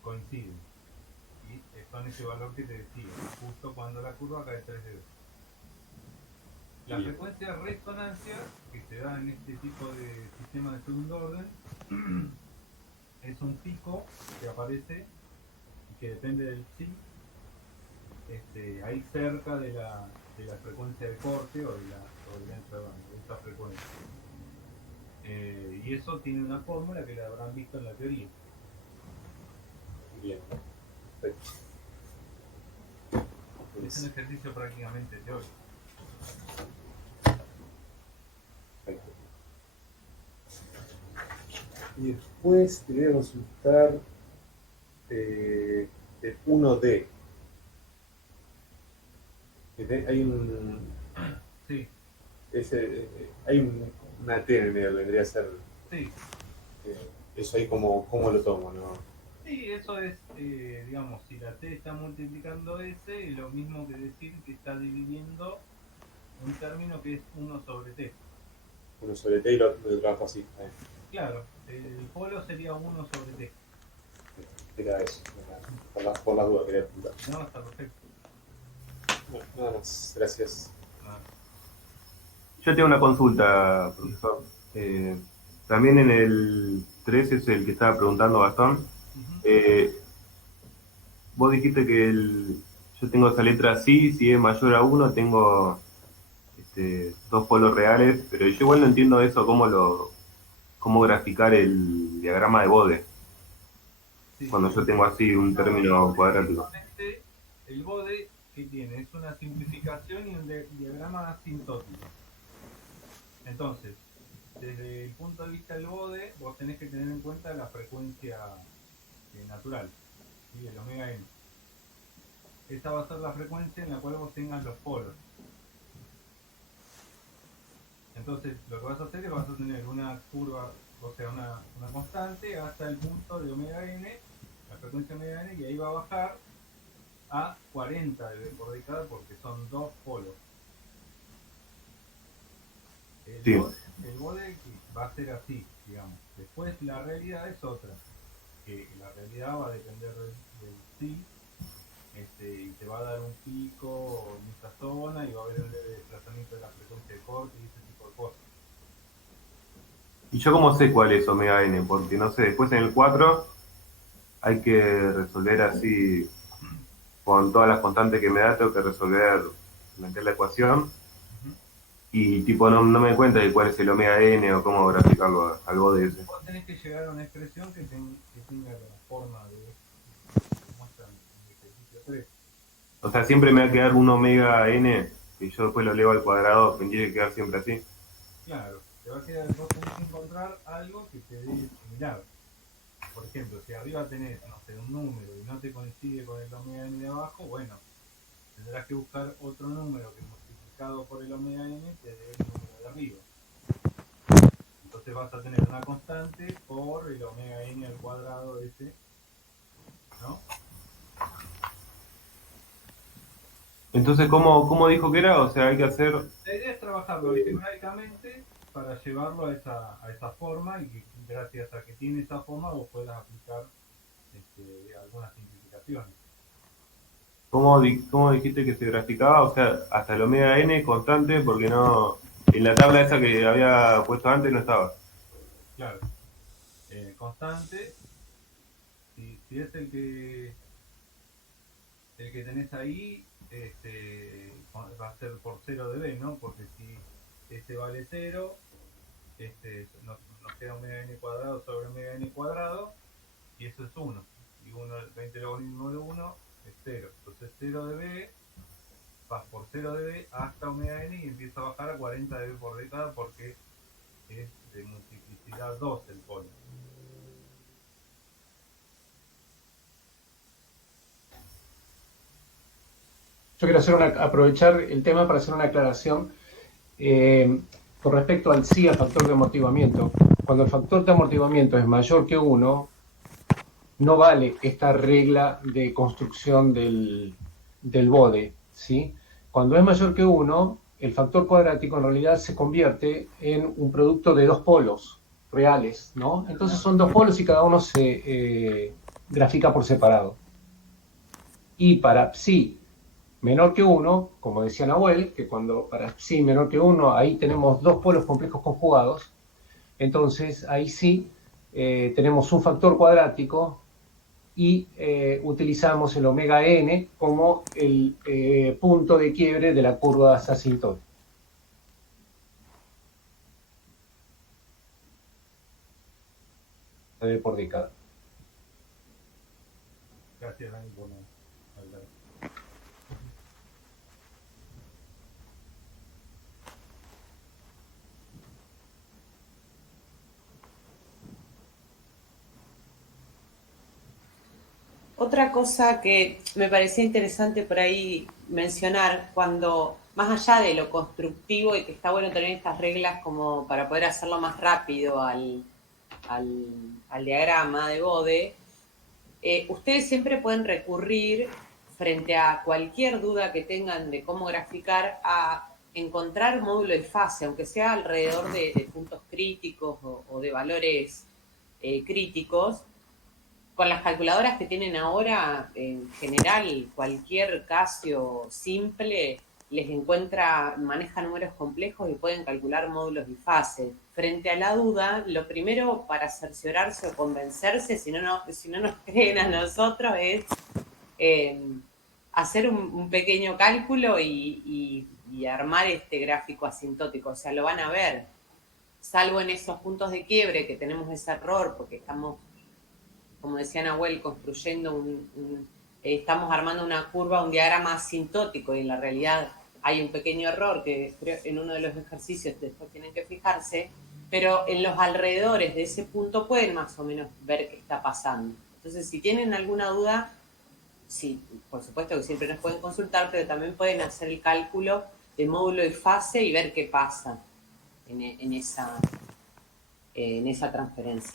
coinciden. Y son ese valor que te decía, justo cuando la curva cae 3 dB. La frecuencia de resonancia que se da en este tipo de sistema de segundo orden es un pico que aparece y que depende del sí, ahí cerca de la frecuencia de corte o del ancho de banda, de esta frecuencia. Y eso tiene una fórmula que la habrán visto en la teoría. Bien. Perfecto. Es un ejercicio prácticamente teórico. Perfecto. Y después te voy a consultar el 1D. Hay un. Sí, Hay una T en el medio, vendría a ser. sí. Eso ahí, como lo tomo, ¿no? Sí, eso es, digamos, si la T está multiplicando S, es lo mismo que decir que está dividiendo un término que es 1 sobre T. 1 sobre T y lo trabajo así. Claro, el polo sería 1 sobre T. Era eso. Por las dudas quería apuntar. No, está perfecto. Bueno, nada más. Gracias. Ah, Yo tengo una consulta, profesor. También en el 3 es el que estaba preguntando Gastón. Vos dijiste que yo tengo esa letra sí, si es mayor a 1, tengo dos polos reales, pero yo igual no entiendo eso, cómo graficar el diagrama de Bode, sí. cuando yo tengo así un término cuadrático. El Bode que tiene es una simplificación y un diagrama asintótico. Entonces, desde el punto de vista del Bode, vos tenés que tener en cuenta la frecuencia natural, ¿sí? El omega n. Esa va a ser la frecuencia en la cual vos tengas los polos. Entonces, lo que vas a hacer es vas a tener una curva, o sea, una constante hasta el punto de omega n, la frecuencia omega n, y ahí va a bajar a 40 dB por década porque son dos polos. El Bode va a ser así, digamos. Después la realidad es otra, que la realidad va a depender del sí, y te va a dar un pico en esa zona y va a haber un leve desplazamiento de la frecuencia de corte y ese tipo de cosas. ¿Y yo cómo sé cuál es omega n? Porque no sé, después en el 4 hay que resolver así, con todas las constantes que me da, tengo que resolver, meter la ecuación, Ujú. y tipo no me doy cuenta de cuál es el omega n o cómo graficarlo, algo de ese. Vos tenés que llegar a una expresión que tenga la forma que muestra en el ejercicio 3. O sea, siempre me va a quedar un omega n, que yo después lo elevo al cuadrado, me tiene que quedar siempre así. Claro, te va a quedar, vos tenés que encontrar algo que te dé similar. Por ejemplo, si arriba tenés, no sé, un número y no te coincide con el omega n de abajo, bueno, tendrás que buscar otro número que multiplicado por el omega n te dé el número de arriba. Entonces vas a tener una constante por el omega n al cuadrado ese, ¿no? Entonces, ¿cómo dijo que era? O sea, hay que hacer... La idea es trabajarlo algebraicamente para llevarlo a esa forma y que gracias a que tiene esa forma vos puedas aplicar algunas simplificaciones. ¿Cómo dijiste que se graficaba? O sea, hasta el omega n constante, porque no... En la tabla esa que había puesto antes no estaba. Claro, constante, si es el que tenés ahí, va a ser por 0 de b, ¿no? Porque si este vale 0, nos queda omega n cuadrado sobre omega n cuadrado, y eso es 1. Y 20 logaritmo de 1 es 0. Entonces 0 de b, vas por 0 de b hasta omega n y empieza a bajar a 40 de b por década porque es de multiplicidad 2 el polo. Yo quiero aprovechar el tema para hacer una aclaración con respecto al sí al factor de amortiguamiento. Cuando el factor de amortiguamiento es mayor que 1, no vale esta regla de construcción del bode, ¿sí? Cuando es mayor que 1, el factor cuadrático en realidad se convierte en un producto de dos polos reales, ¿no? Entonces son dos polos y cada uno se grafica por separado. Y para psi menor que 1, como decía Nahuel, que cuando para psi menor que 1, ahí tenemos dos polos complejos conjugados, entonces ahí sí tenemos un factor cuadrático y utilizamos el omega n como el punto de quiebre de la curva asintótica. Por década. Gracias, Dani, por hablar. Otra cosa que me parecía interesante por ahí mencionar, cuando más allá de lo constructivo y que está bueno tener estas reglas como para poder hacerlo más rápido al diagrama de Bode, ustedes siempre pueden recurrir frente a cualquier duda que tengan de cómo graficar a encontrar módulo de fase, aunque sea alrededor de puntos críticos o de valores críticos. Con las calculadoras que tienen ahora, en general, cualquier Casio simple les maneja números complejos y pueden calcular módulos bifaces. Frente a la duda, lo primero para cerciorarse o convencerse, si no nos creen a nosotros, es hacer un pequeño cálculo y armar este gráfico asintótico. O sea, lo van a ver, salvo en esos puntos de quiebre que tenemos ese error porque estamos, como decía Nahuel, construyendo estamos armando una curva, un diagrama asintótico, y en la realidad hay un pequeño error que creo en uno de los ejercicios después tienen que fijarse, pero en los alrededores de ese punto pueden más o menos ver qué está pasando. Entonces, si tienen alguna duda, sí, por supuesto que siempre nos pueden consultar, pero también pueden hacer el cálculo de módulo y fase y ver qué pasa en esa transferencia.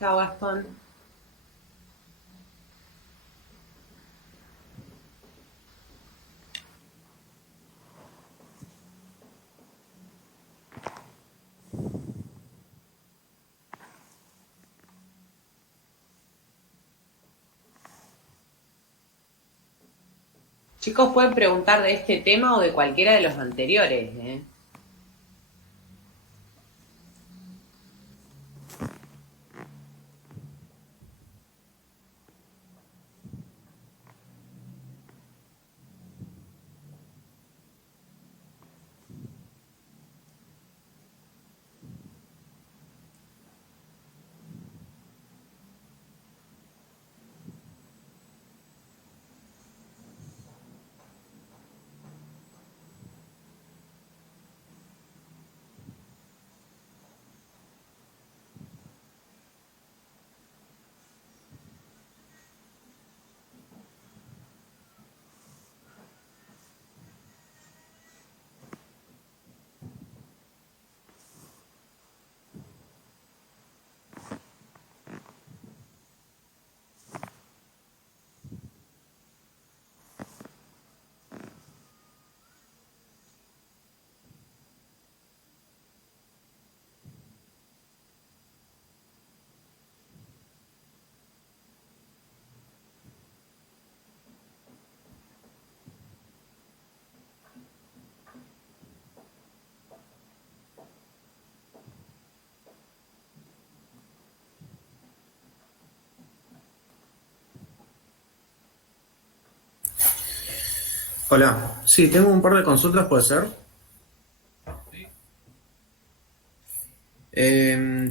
Chao, Gastón. Chicos, pueden preguntar de este tema o de cualquiera de los anteriores, ¿eh? Hola, sí, tengo un par de consultas, ¿puede ser? ¿Sí?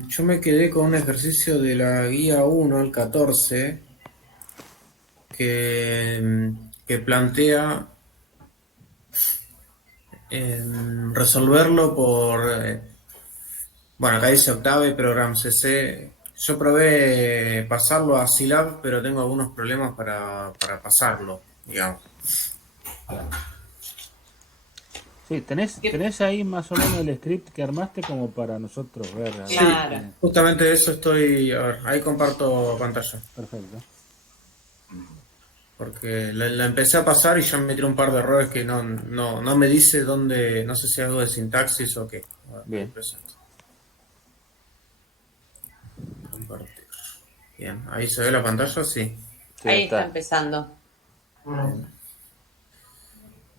Yo me quedé con un ejercicio de la guía 1 al 14 que plantea resolverlo por, bueno, acá dice Octave, Program CC. Yo probé pasarlo a Scilab, pero tengo algunos problemas para pasarlo, digamos. Sí, tenés ahí más o menos el script que armaste como para nosotros ver. A ver. Claro. Justamente de eso estoy, a ver, ahí comparto pantalla. Perfecto. Porque la empecé a pasar y ya me tiró un par de errores que no me dice dónde, no sé si es algo de sintaxis o qué. A ver, Bien. presento. Compartir. Bien, ahí se ve la pantalla, sí. Sí, Ahí está empezando.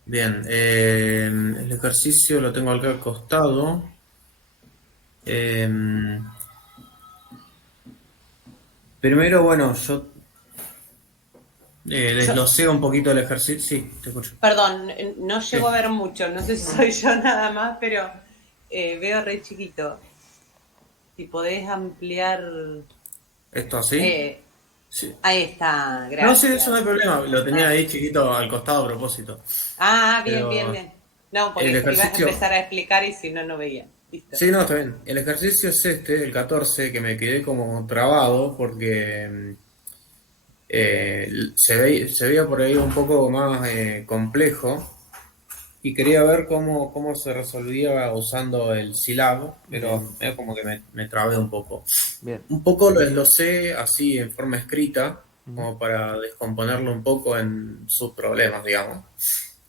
Bien, el ejercicio lo tengo acá al costado. Primero, bueno, yo desgloseo un poquito el ejercicio. Sí, te escucho. Perdón, no llego a ver mucho, no sé si soy yo nada más, pero veo re chiquito. Si podés ampliar... ¿Esto así? Sí. Ahí está, No, gracias. sí, eso no hay problema. Lo tenía ahí chiquito al costado a propósito. Ah, bien, Pero bien, bien. No, porque el ibas a ejercicio... empezar a explicar y si no, no veía. Listo. Sí, no, está bien. El ejercicio es este, el 14, que me quedé como trabado porque se veía por ahí un poco más complejo y quería ver cómo se resolvía usando el Scilab, pero es como que me trabé un poco. Bien. Un poco lo desglosé así en forma escrita, como para descomponerlo un poco en sus problemas, digamos.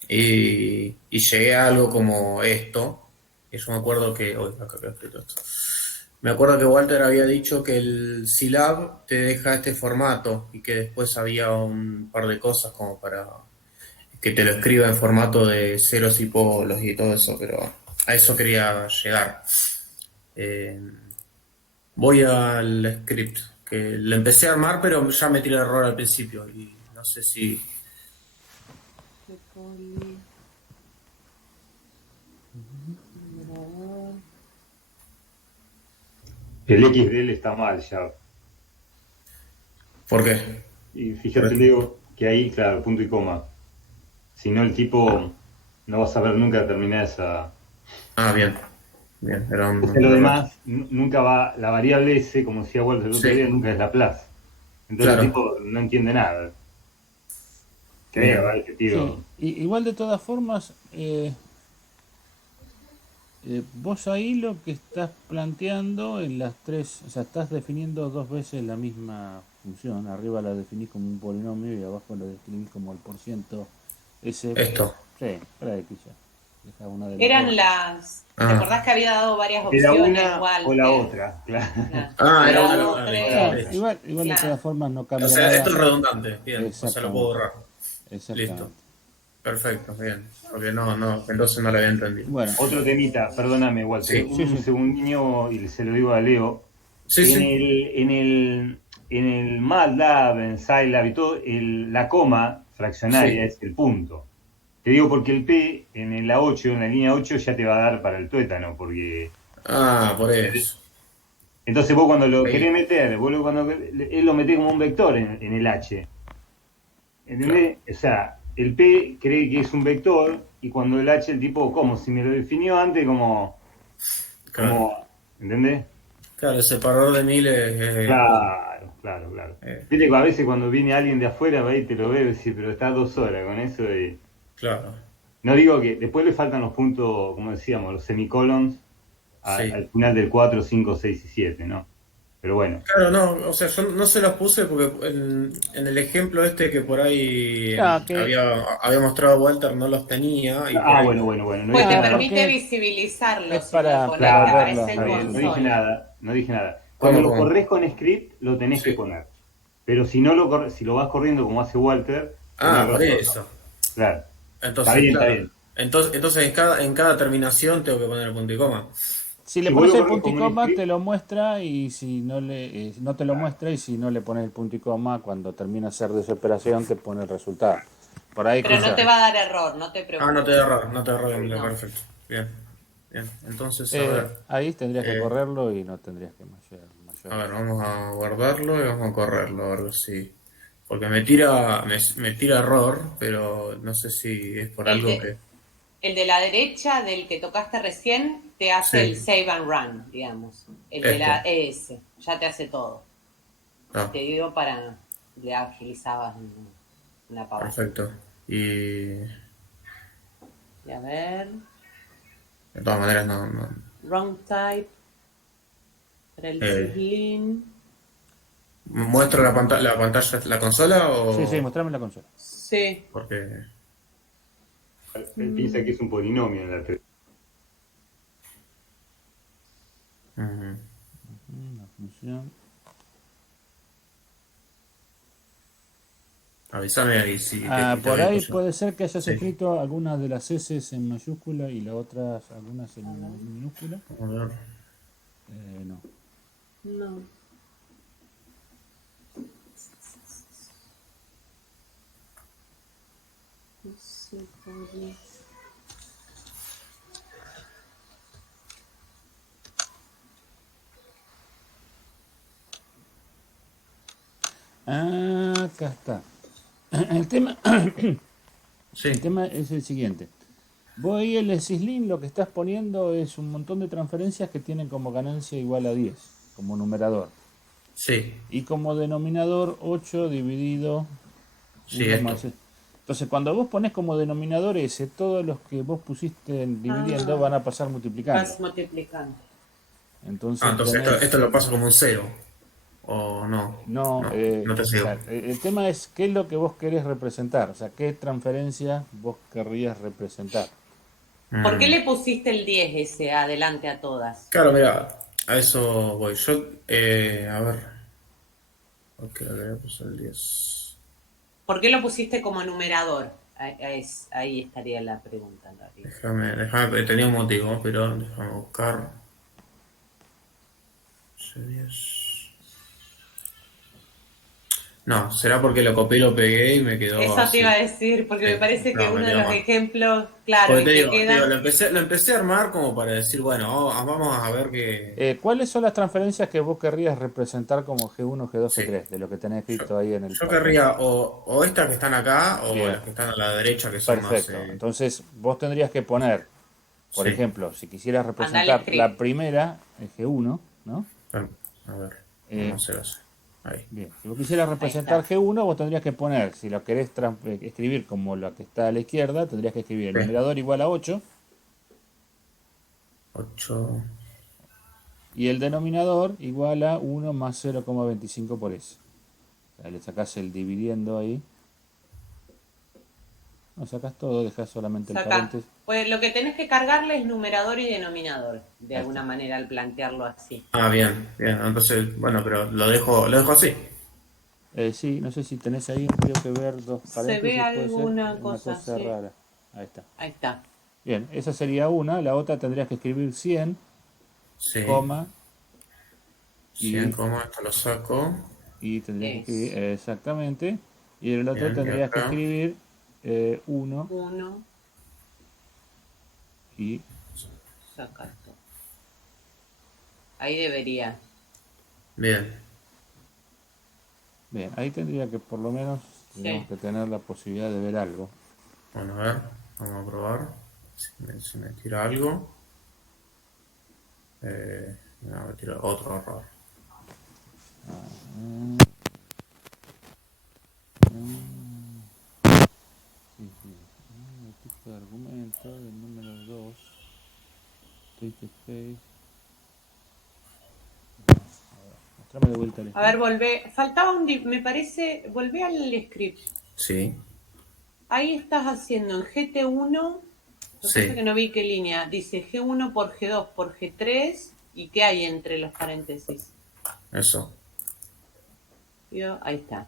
Y llegué a algo como esto. Y yo me acuerdo que... Uy, acá quedó escrito esto. Me acuerdo que Walter había dicho que el Scilab te deja este formato y que después había un par de cosas como para que te lo escriba en formato de ceros y polos y todo eso, pero a eso quería llegar. Eh, Voy al script, que lo empecé a armar, pero ya metí el error al principio y no sé si... El XDL está mal ya. ¿Por qué? Y fíjate, Leo, que ahí, claro, punto y coma. Si no, el tipo no va a saber nunca terminar esa... Ah, bien. Bien, era un... O sea, lo demás, nunca va... La variable S, como decía Walter el otro Sí. día, nunca es la plus. Entonces Claro. el tipo no entiende nada. Creo, que tiro... Sí. Igual de todas formas, Vos ahí lo que estás planteando en las tres, o sea, estás definiendo dos veces la misma función. Arriba la definís como un polinomio y abajo la definís como el porciento ese. Esto. Sí, para X ya. Deja una de las Eran dos. las. ¿Te Ah. acordás que había dado varias Era opciones, una Walter? o la otra, claro. Ah, era Era una dos, la tres. Claro, listo. igual de Claro. todas formas no O cambia sea, nada. esto es redundante. Bien, o sea, lo Exactamente. puedo borrar. Exactamente. Listo. Perfecto, bien. Porque no, entonces no lo había entendido. Bueno, Otro temita, perdóname, Walter, Sí. Sí, un sí. segundinho y se lo digo a Leo. Sí, en, sí. en el MATLAB, en Scilab y todo, la coma fraccionaria Sí. es el punto. Te digo porque el P en la 8, en la línea 8, ya te va a dar para el tuétano, porque... Ah, por eso. Entonces vos cuando lo Ahí. querés meter, él lo metés como un vector en el H. ¿Entendés? O sea, el P cree que es un vector y cuando el H el tipo, como si me lo definió antes, Claro. ¿entendés? Claro, el separador de mil es Claro. Viste que a veces cuando viene alguien de afuera, va y te lo veo y dice, pero está 2 horas con eso. claro. No digo que después le faltan los puntos, como decíamos, los semicolons Sí. al final del 4, 5, 6 y 7, ¿no? Pero bueno. Claro, no, o sea, yo no se los puse porque en el ejemplo este que por ahí Claro, que- había mostrado Walter no los tenía y por ahí Bueno. No Pues dije te nada. permite porque visibilizarlo. es Si para- lo pones, para te verlo, aparece Está en bien, no dije consola. nada. Cuando lo ¿Cómo? corres con script, lo tenés que Sí. poner. Pero si no si lo vas corriendo como hace Walter, Ah, tenés por razón. eso. Claro. Entonces, Está claro. bien. Entonces en cada terminación tengo que poner el punto y coma. Si le Si pones vos lo el corres punto y como un coma, script- te lo muestra y si no no te lo muestra y si no le pones el punto y coma, cuando termina de hacer de esa operación te pone el resultado. Por ahí Pero no quizás. te va a dar error, no te preocupes. Ah, no te da error, Emilio, No. perfecto. Bien. Entonces, a ver. Ahí tendrías que Eh, correrlo y no tendrías que A ver, vamos a guardarlo y vamos a correrlo, a ver si. Porque me tira error, pero no sé si es por algo que. El de la derecha, del que tocaste recién, te hace Sí. el save and run, digamos. El de la Este. ES, ya te hace todo. Ah, Te digo para le agilizabas en la pausa. perfecto. Y Y a ver, de todas maneras no. wrong type, para el Siglin. ¿Muestro la pantalla, la consola o...? Sí, mostrame la consola. Sí. Porque... Él piensa que es un polinomio en la Ujú. La función. Avísame ahí si... Por te ahí escucho. puede ser que hayas Sí. escrito algunas de las S en mayúscula y las otras algunas en minúscula. A ver. No. No. No sé por qué. Acá está. El tema, Sí. el tema es el siguiente. Vos ahí el syslin lo que estás poniendo es un montón de transferencias que tienen como ganancia igual a 10, como numerador. Sí. Y como denominador 8 dividido Sí, 1 esto. más. Entonces cuando vos pones como denominador ese, todos los que vos pusiste dividiendo van a pasar multiplicando. Vas multiplicando. Entonces, Entonces tenés- esto lo paso como un 0. ¿O no? No, No te sigo. o sea, el tema es qué es lo que vos querés representar, o sea, qué transferencia vos querrías representar. ¿Por qué le pusiste el 10 ese adelante a todas? Claro, mira, a eso voy. Yo, a ver. Ok, le voy a poner el 10. ¿Por qué lo pusiste como numerador? Ahí estaría la pregunta en realidad. Déjame, tenía un motivo, pero déjame buscar. Series. No, será porque lo copié y lo pegué y me quedó Eso así. te iba a decir, porque Sí, me parece que no, me uno de quedó los mal. ejemplos, claro, Porque y te te digo, queda... lo empecé a armar como para decir, bueno, vamos a ver qué. ¿Cuáles son las transferencias que vos querrías representar como G1, G2, Sí. G3, de lo que tenés escrito ahí en el Yo papel? querría o estas que están acá o Bien. las que están a la derecha que son Perfecto. más. Entonces vos tendrías que poner, por Sí. ejemplo, si quisieras Andale representar script. la primera, el G1, ¿no? A ver, vamos a hacer así. Ahí. Bien. Si vos quisieras representar G1, vos tendrías que poner, si lo querés escribir como la que está a la izquierda, tendrías que escribir el Bien. numerador igual a 8 8. Y el denominador igual a 1 más 0,25 por S. O sea, le sacás el dividiendo ahí. No, sacás todo, dejás solamente el Saca. paréntesis. Pues lo que tenés que cargarle es numerador y denominador, de Ahí alguna está. manera, al plantearlo así. Ah, bien, bien. Entonces, bueno, pero lo dejo así. Sí, no sé si tenés ahí, creo que ver dos Se paréntesis. ve puede ser alguna una cosa así. rara. Ahí está. Ahí está. Bien, esa sería una. La otra tendrías que escribir 100, Sí. coma, 100, esto lo saco. y tendrías que Es. escribir exactamente. Y el otro Bien, y tendrías que acá. escribir 1 1, y saca esto. Ahí debería. Bien. bien, ahí tendría que por lo menos tendríamos que tener la posibilidad de ver algo. Bueno, a ver, vamos a probar. Si me tira algo. No, me tira otro error. Sí, sí. El tipo de argumento del número 2. Take space. Mostrame de vuelta el A ver, volvé. Faltaba me parece, volvé al script. Sí. Ahí estás haciendo en GT1, lo que pasa es que no vi qué línea. Dice G1 por G2 por G3. ¿Y qué hay entre los paréntesis? Eso. Ahí está.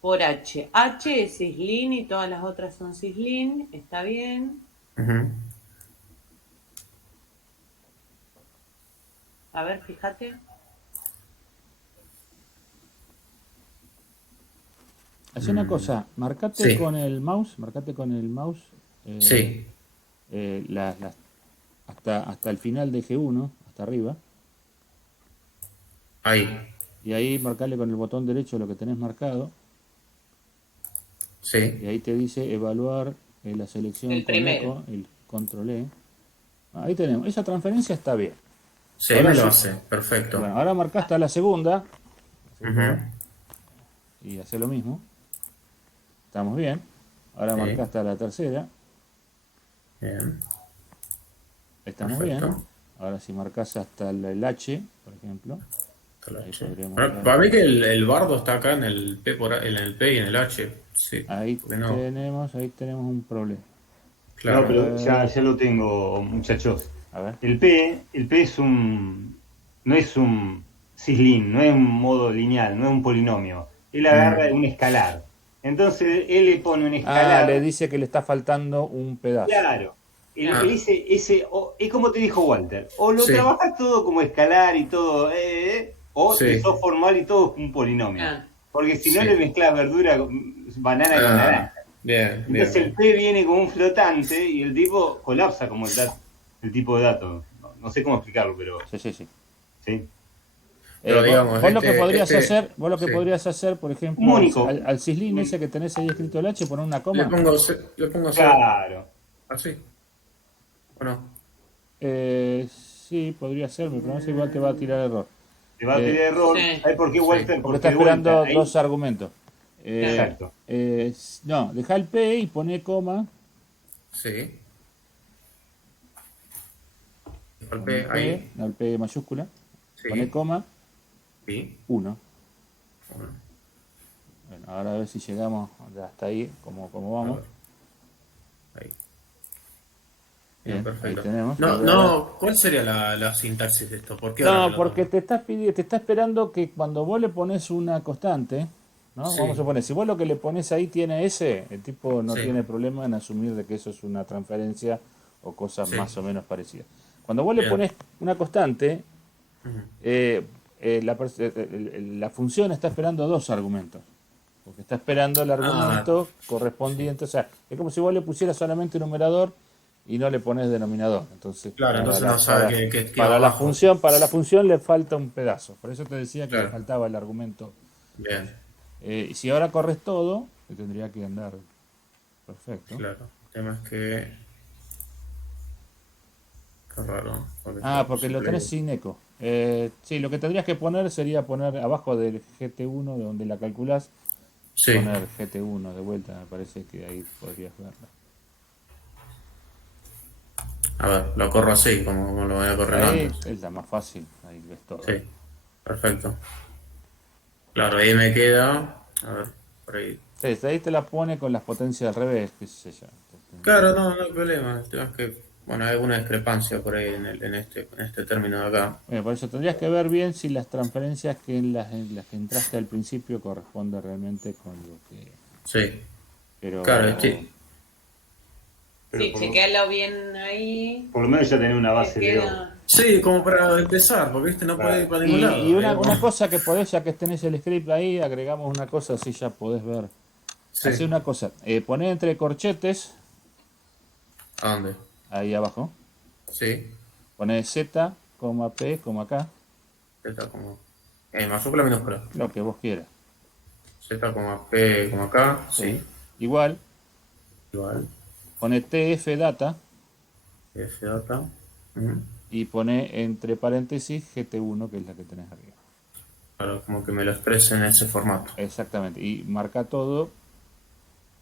Por H. H es cislin y todas las otras son cislin. Está bien. Ujú. A ver, fíjate. Haz una cosa, marcate con el mouse, Sí. hasta el final de G1, hasta arriba. Ahí. Y ahí marcarle con el botón derecho lo que tenés marcado. Sí. Y ahí te dice evaluar la selección El con primero. eco, el control E. Ahí tenemos, esa transferencia está bien. Sí, Ahora me lo sí. hace. Perfecto. Bueno, ahora marcaste a la segunda. Ujú. Y hace lo mismo. Estamos bien. Ahora Sí. marcaste a la tercera. Bien. Estamos Perfecto. bien. Ahora si marcas hasta el H, por ejemplo. Ahí podríamos Bueno, ver. para mí que el bardo está acá en el P en el P y en el H. Sí. Ahí porque no. tenemos un problema. Claro. No, pero ya lo tengo, muchachos. A ver. El P es no es un cislin, no es un modo lineal, no es un polinomio. Él agarra un escalar. Entonces él le pone un escalar. Le dice que le está faltando un pedazo. Claro. Él dice es como te dijo Walter, o lo Sí. trabajas todo como escalar y todo, o Sí. te sos formal y todo es un polinomio. Porque si no Sí. le mezclas verdura, banana con naranja. Bien, Entonces bien. el P viene como un flotante y el tipo colapsa como el tipo de dato. No sé cómo explicarlo, pero Sí. sí. Pero digamos, vos lo que podrías sí. hacer, por ejemplo, Un único. al cislin ese que tenés ahí escrito el H, poner una Le coma. pongo así. Claro. Así. ¿O no? Sí, podría ser, pero no sé, igual te va a tirar error. Te va a tener error. Sí. ¿Sabes por qué, Walter? Porque está esperando de vuelta, ahí- dos argumentos. Exacto. No, deja el P y pone coma. Sí. El Pone P el ahí. P, no, el P mayúscula. Sí. Pone coma, Sí. 1. Bueno, Bueno, ahora a ver si llegamos hasta ahí, como vamos. ahí. Bien, perfecto. ahí tenemos. No, ¿cuál sería la sintaxis de esto? ¿Por qué No, ahora lo porque tomo? te está esperando que cuando vos le pones una constante, ¿no? Sí. Vamos a poner, si vos lo que le pones ahí tiene S, el tipo no Sí. tiene problema en asumir de que eso es una transferencia o cosas Sí. más o menos parecidas. Cuando vos le Bien. pones una constante, Ujú. la función está esperando dos argumentos. Porque está esperando el argumento correspondiente. O sea, es como si vos le pusieras solamente numerador y no le pones denominador. Entonces, Claro, entonces no sabe que para la abajo. función le falta un pedazo. Por eso te decía que le Claro. faltaba el argumento. Bien, Y si ahora corres todo, te tendría que andar perfecto. claro. El tema es que. Qué raro. Porque lo tenés sin eco. Sí, lo que tendrías que poner sería poner abajo del GT1, de donde la calculás, Sí. poner GT1 de vuelta. Me parece que ahí podrías verla. A ver, lo corro así, como lo voy a correr Ahí antes. es la más fácil, ahí ves todo. Sí, perfecto. Claro, ahí me queda. A ver, por ahí. Sí, ahí te la pone con las potencias al revés, qué sé yo. Claro, no hay problema. El tema es que, bueno, hay alguna discrepancia por ahí en este término de acá. Por eso tendrías que ver bien si las transferencias en las que entraste al principio corresponden realmente con lo que... Sí, Pero... claro, sí. Pero Sí, chequealo bien ahí. por lo menos ya tenés una base, Te Leo. queda- Sí, como para empezar, porque este no puede ir para ningún lado. Y una digamos. cosa que podés, ya que tenés el script ahí, agregamos una cosa, así ya podés ver. Sí. Hacé una cosa, poné entre corchetes, ¿A dónde? ahí abajo, Sí, poné Z, P, K, Z como. Mayúscula minúscula. lo que vos quieras. Z como P como acá, sí. Igual, Igual. poné TF data F data. Ujú. y poné entre paréntesis GT1, que es la que tenés arriba. Claro, como que me lo exprese en ese formato. Exactamente, y marca todo.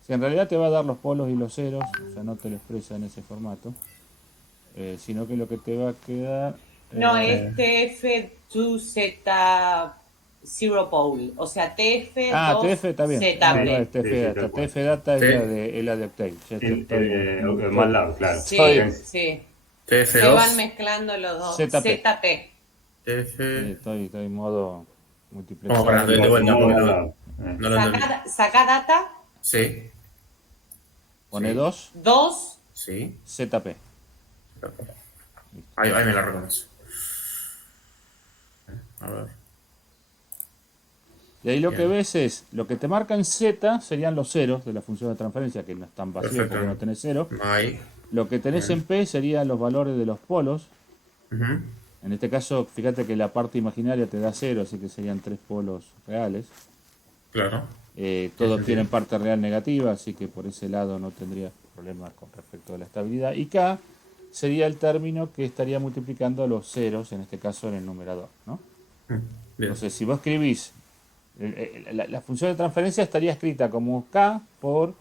Si en realidad te va a dar los polos y los ceros, o sea, no te lo expresa en ese formato, sino que lo que te va a quedar... No, es TF2Z Zero Pole. O sea, TF2 TF está bien. Z. No, es TF Sí, data. tal cual. TF data Sí. es la de Octave. Ya estoy- Más lado, claro. Sí, Estoy- sí. Se van TF2. mezclando los dos. ZP. ZP. TF. estoy en modo Como multiplexado. para de vuelta, Más porque lado. no lo entendí. Saca data. Sí, Pone Sí. 2, 2. sí. ZP. Ahí me la reconoce. A ver. Y ahí lo que Bien. ves es, lo que te marca en Z serían los ceros de la función de transferencia, que no están vacíos Perfecto. porque no tenés cero. Ahí. Lo que tenés Bien. en P serían los valores de los polos. Ujú. En este caso, fíjate que la parte imaginaria te da 0, así que serían 3 polos reales. Claro. Todos Sí. tienen parte real negativa, así que por ese lado no tendría problemas con respecto a la estabilidad. Y K sería el término que estaría multiplicando los ceros, en este caso en el numerador, ¿no? Bien. Entonces, si vos escribís, la función de transferencia estaría escrita como K por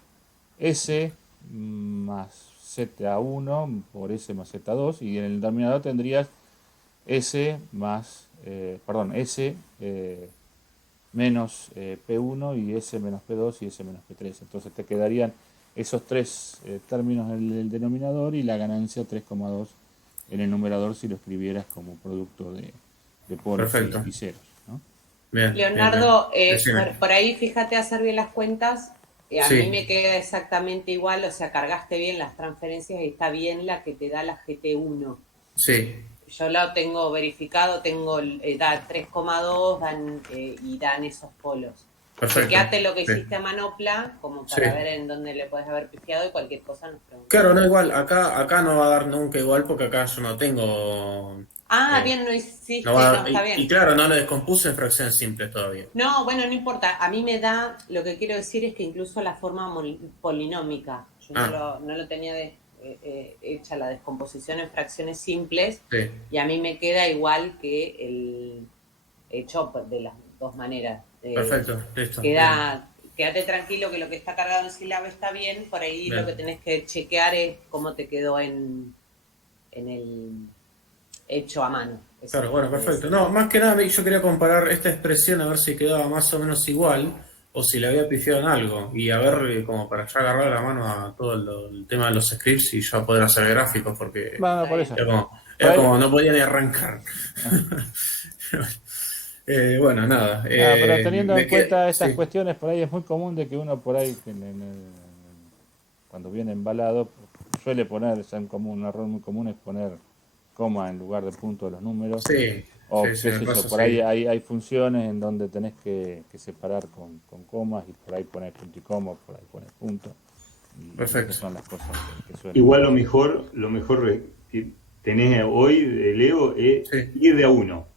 S más Z1 por S más Z2, y en el denominador tendrías S más, S menos P1 y S menos P2 y S menos P3. Entonces te quedarían esos tres términos en el denominador y la ganancia 3,2 en el numerador si lo escribieras como producto de polos Perfecto. y ceros, ¿no? Bien. Leonardo, bien. Decime. por ahí fíjate hacer bien las cuentas. A Sí. mí me queda exactamente igual, o sea, cargaste bien las transferencias y está bien la que te da la GT1. Sí. Yo lo tengo verificado, da 3,2 y dan esos polos. Perfecto. Chequeate lo que Sí. hiciste a manopla, como para Sí. ver en dónde le puedes haber pifiado y cualquier cosa nos preguntas. Claro, no igual. Acá no va a dar nunca igual porque acá yo no tengo. Bien, no hiciste, No va a dar- no, está bien. y claro, no lo descompuse en fracciones simples todavía. No, bueno, no importa. A mí me da, lo que quiero decir es que incluso la forma polinómica, yo no lo tenía hecha la descomposición en fracciones simples, Sí. y a mí me queda igual que el hecho de las dos maneras. Perfecto. Listo. Bien. Quédate tranquilo que lo que está cargado en sílaba está bien, por ahí Bien. lo que tenés que chequear es cómo te quedó en el hecho a mano. Eso Claro, bueno, es lo que perfecto. decía. No, más que nada yo quería comparar esta expresión a ver si quedaba más o menos igual o si le había pifiado en algo y a ver como para ya agarrar la mano a todo el tema de los scripts y ya poder hacer gráficos porque Bueno, por eso. era como no podía ni arrancar. Bueno, nada. Pero teniendo en cuenta estas sí. cuestiones, por ahí es muy común de que uno por ahí, cuando viene embalado, suele poner, es un error muy común es poner coma en lugar de punto de los números. Sí, O sí, qué sí, sé me yo, pasa, por sí. ahí hay funciones en donde tenés que separar con comas y por ahí poner punto y coma, por ahí poner punto. Y Perfecto. esas son las cosas que suelen. Igual lo mejor que tenés hoy, Leo, es Sí. ir de a uno.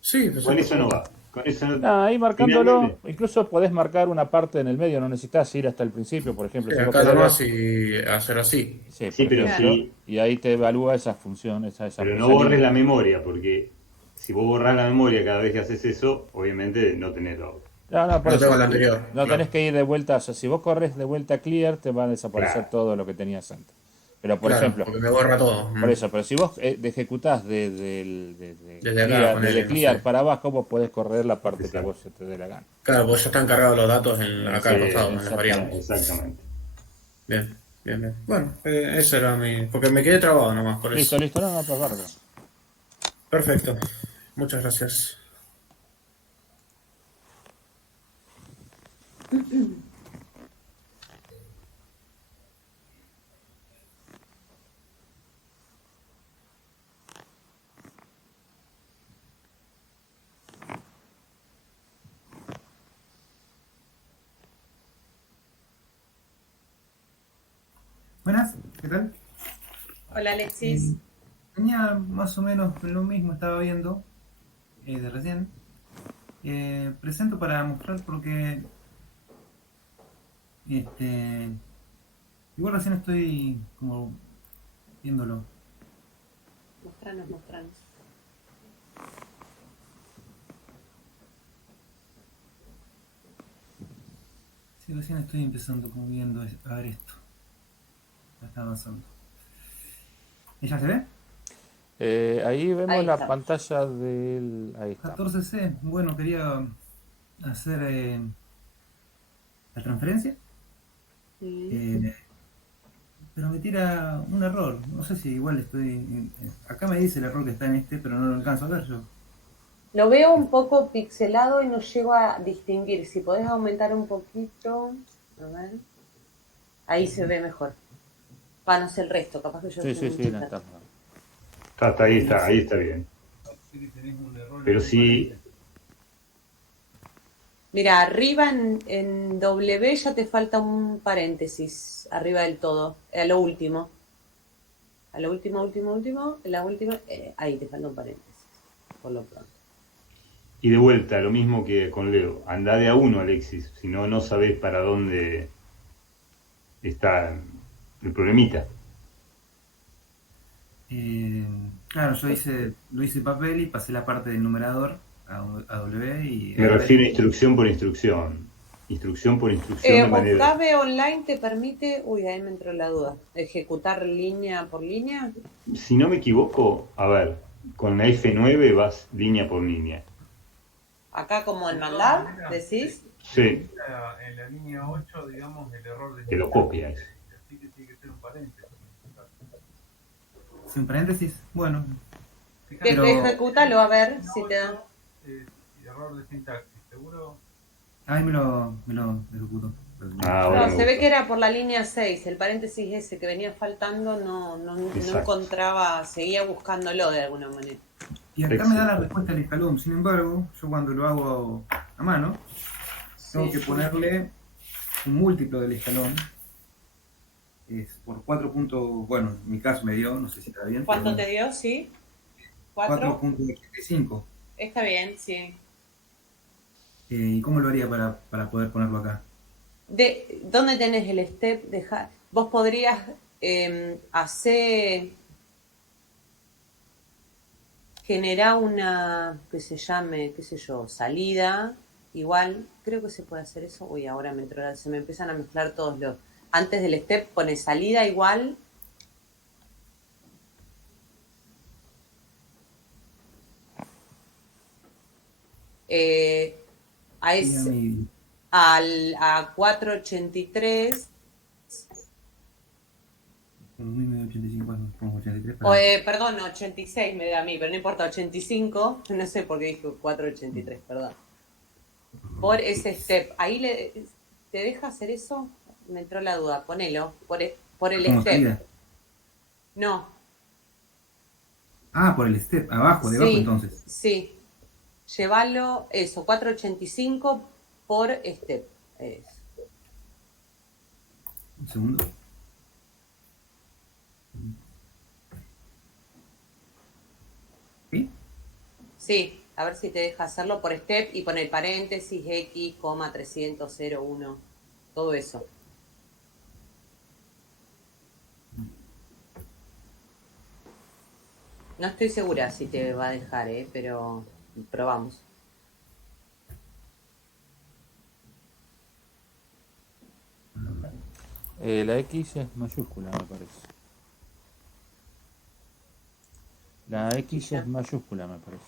Sí, Con eso no va. Con eso no. Ahí marcándolo, Finalmente. incluso podés marcar una parte en el medio, no necesitas ir hasta el principio, por ejemplo. Sí, si vos acá querés nomás ver- y hacer así. Sí, Sí, por pero ejemplo, sí. y ahí te evalúa esa función, esa Pero no esa borres línea. la memoria, porque si vos borrás la memoria cada vez que haces eso, obviamente no tenés lo. No, por No eso. tengo la anterior. No claro. tenés que ir de vuelta, o sea, si vos corres de vuelta clear, te va a desaparecer Claro. todo lo que tenías antes. Pero por Claro, ejemplo, porque me borra todo. por eso, pero si vos ejecutás desde Desde acá, clear, ponele, desde no clear sé. para abajo, vos podés correr la parte que a Exacto. vos se te dé la gana. Claro, pues ya están cargados los datos acá al costado, en las exactamente. variables. Exactamente. Bien, bien, bien. Bueno, eso era mi... Porque me quedé trabado nomás por Listo, eso. listo, no, pues bárbaro. Perfecto. Muchas gracias. Buenas, ¿qué tal? Hola Alexis. Tenía más o menos lo mismo, estaba viendo de recién. Presento para mostrar porque este, igual recién estoy como viéndolo. Mostranos, mostranos. Sí, recién estoy empezando como viendo a ver esto. Ya está avanzando. ¿Ella se ve? Ahí vemos Ahí la está. pantalla del... Ahí está. 14C. Bueno, quería hacer la transferencia. Mm. Pero me tira un error. No sé si igual estoy... acá me dice el error que está en este, pero no lo alcanzo a ver yo. Lo veo un poco pixelado y no llego a distinguir. Si podés aumentar un poquito. A ver. Ahí se ve mejor. No sé el resto, capaz que yo Sí, soy sí, muy sí, no chica. está. Ahí está bien. Parece que tenés un error Pero en el sí, paréntesis. Mira, arriba en W ya te falta un paréntesis, arriba del todo, a lo último. A lo último, en la última, ahí te falta un paréntesis, por lo pronto. y de vuelta, lo mismo que con Leo. Andá de a uno, Alexis, si no, no sabés para dónde está el problemita. Claro, yo lo hice papel y pasé la parte del numerador a W y Me agarré. refiero a instrucción por instrucción. Instrucción por instrucción de manera... Octave Online te permite, uy, ahí me entró la duda, ejecutar línea por línea. Si no me equivoco, a ver, con la F9 vas línea por línea. Acá como en De todas mandar, maneras, decís. Sí, en la línea 8, digamos, el error de te lo copia ese. así que tiene que ser un paréntesis. Sin paréntesis, bueno. Fíjate, Ejecútalo a ver si te da. error de sintaxis, ¿seguro? Ahí me lo ejecuto. Ahora No, me se ve gusta. que era por la línea 6, el paréntesis ese que venía faltando no Exacto. encontraba, seguía buscándolo de alguna manera. Y acá me da la respuesta al escalón. Sin embargo, yo cuando lo hago a mano, tengo que ponerle un múltiplo del escalón. Es por 4 puntos, bueno, en mi caso me dio, no sé si está bien. ¿Cuánto te dio? ¿Sí? ¿4? 4.85. Está bien, sí. ¿Y cómo lo haría para poder ponerlo acá? ¿Dónde tenés el step? Vos podrías generar una que se llame, qué sé yo, salida. Igual, creo que se puede hacer eso. Uy, ahora se me empiezan a mezclar todos los... Antes del step pone salida igual. A 483. Perdón, 86 me da a mí, pero no importa, 85. No sé por qué dije 483, perdón. Por ese step. Ahí ¿te deja hacer eso? Me entró la duda. Ponelo. Por el step. Salida. No. Por el step. Abajo, debajo entonces. Sí. Llévalo, eso, 485 por step. Eso. Un segundo. ¿Sí? Sí, a ver si te deja hacerlo por step y poner paréntesis, x, 300, 01, todo eso. No estoy segura si te va a dejar, pero probamos. La X es mayúscula, me parece. La X es mayúscula, me parece.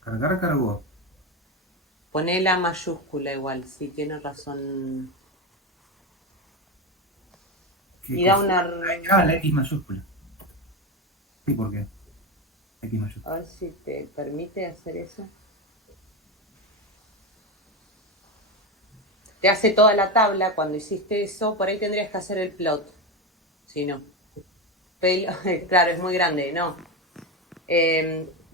Cargar cargó. Poné la mayúscula igual, sí, tienes razón. ¿Qué Y da cosa? una... La X mayúscula. ¿Y por qué? X mayúscula. A ver si te permite hacer eso. Te hace toda la tabla. Cuando hiciste eso, por ahí tendrías que hacer el plot. Si no. Claro, es muy grande, no.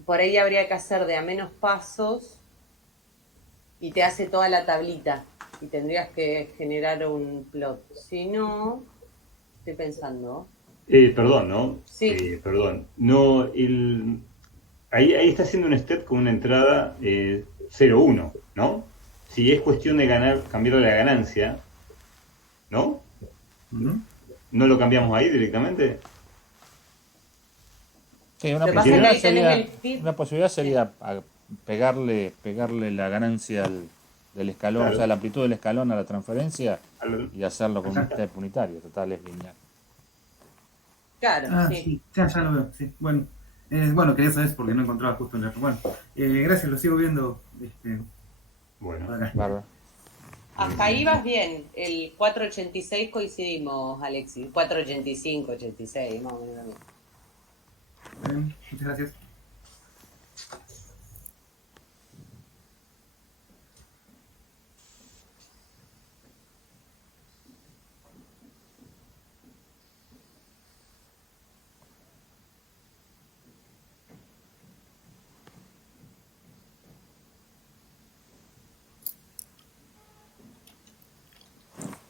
Por ahí habría que hacer de a menos pasos y te hace toda la tablita. Y tendrías que generar un plot. Si no, estoy pensando. Perdón, ¿no? Sí. Perdón. No, ahí está haciendo un step con una entrada 0,1, ¿no? Si es cuestión de cambiar la ganancia, ¿no? ¿No? ¿No lo cambiamos ahí directamente? Sí, Lo que pasa es que ahí tenés el feed. una posibilidad sería pegarle la ganancia del escalón, Claro. o sea, la amplitud del escalón a la transferencia y hacerlo con un Exacto. step unitario, total es lineal. Claro, Ah, sí. sí, ya lo veo, sí. Bueno, quería saber porque no encontraba justo en el... Bueno, gracias, lo sigo viendo Bueno. por acá. Bárbaro. Hasta ahí vas bien. El 486 coincidimos, Alexis. 485, 86, más o menos. Bien, muchas gracias.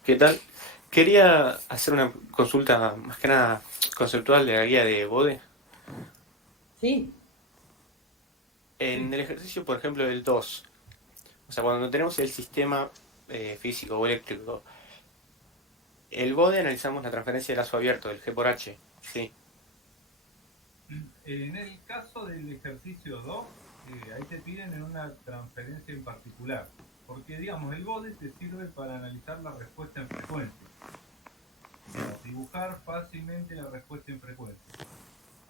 ¿Qué tal? Quería hacer una consulta más que nada conceptual de la guía de Bode. Sí. En el ejercicio, por ejemplo, del 2, o sea, cuando tenemos el sistema físico o eléctrico, el Bode analizamos la transferencia de lazo abierto, del G por H, sí. En el caso del ejercicio 2, ahí te piden en una transferencia en particular, porque digamos, el bode te sirve para analizar la respuesta en frecuencia, para dibujar fácilmente la respuesta en frecuencia.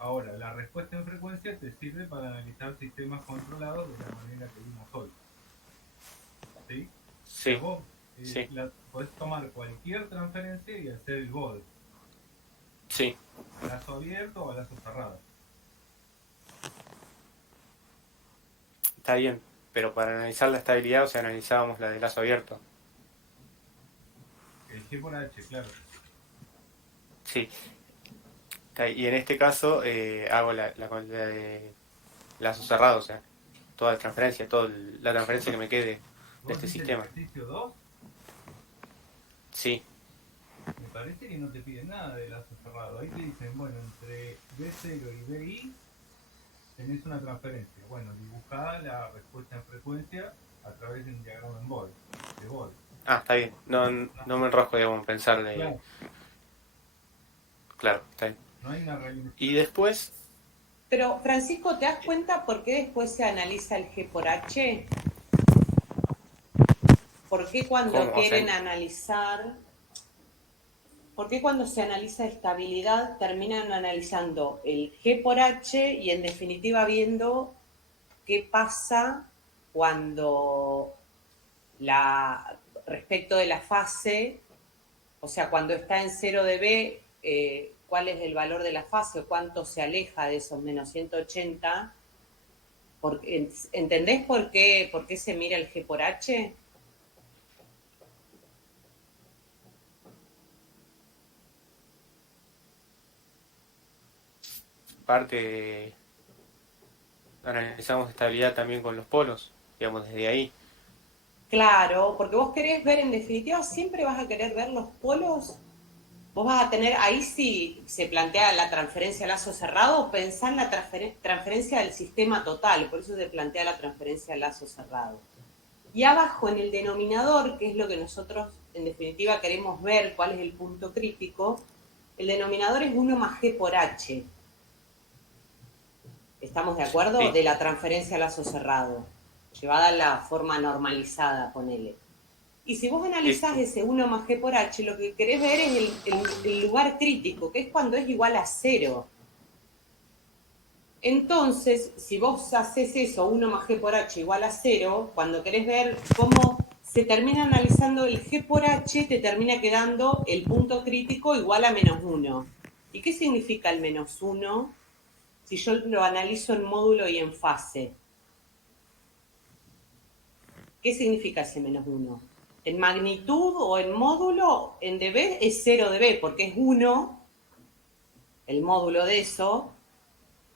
Ahora, la respuesta en frecuencia te sirve para analizar sistemas controlados de la manera que vimos hoy. ¿Sí? Sí. Vos Sí. podés tomar cualquier transferencia y hacer el bode. Sí. A lazo abierto o a lazo cerrado. Está bien, pero para analizar la estabilidad, o sea, analizábamos la de lazo abierto. El G por H, claro. Sí. Y en este caso hago la de lazo cerrado, o sea, toda la transferencia, toda la transferencia que me quede de este sistema. ¿El ejercicio 2? Sí. Me parece que no te piden nada de lazo cerrado. Ahí te dicen, bueno, entre B0 y BI tenés una transferencia. Bueno, dibujá la respuesta en frecuencia a través de un diagrama en bode, de bode. Ah, está bien. No me enrosco, digamos, en pensar de... Claro. Claro, está bien. No hay una realidad. Y después... Pero, Francisco, ¿te das cuenta por qué después se analiza el G por H? ¿Por qué cuando ¿Cómo? quieren O sea, analizar... ¿Por qué cuando se analiza estabilidad terminan analizando el G por H y en definitiva viendo qué pasa cuando respecto de la fase, o sea, cuando está en 0 dB, cuál es el valor de la fase o cuánto se aleja de esos menos 180? ¿Entendés por qué se mira el G por H? parte analizamos estabilidad también con los polos, digamos, desde ahí. Claro, porque vos querés ver, en definitiva, siempre vas a querer ver los polos. Vos vas a tener, ahí sí se plantea la transferencia a lazo cerrado, pensá en la transferencia del sistema total, por eso se plantea la transferencia a lazo cerrado. Y abajo en el denominador, que es lo que nosotros en definitiva queremos ver, cuál es el punto crítico, el denominador es 1 más G por H. ¿Estamos de acuerdo? Sí. De la transferencia a lazo cerrado, llevada a la forma normalizada, ponele. Y si vos analizás ese 1 más G por H, lo que querés ver es el lugar crítico, que es cuando es igual a 0. Entonces, si vos haces eso, 1 más G por H igual a 0, cuando querés ver cómo se termina analizando el G por H, te termina quedando el punto crítico igual a -1. ¿Y qué significa el -1? Si yo lo analizo en módulo y en fase. ¿Qué significa ese -1? En magnitud o en módulo, en dB es 0 dB, porque es 1, el módulo de eso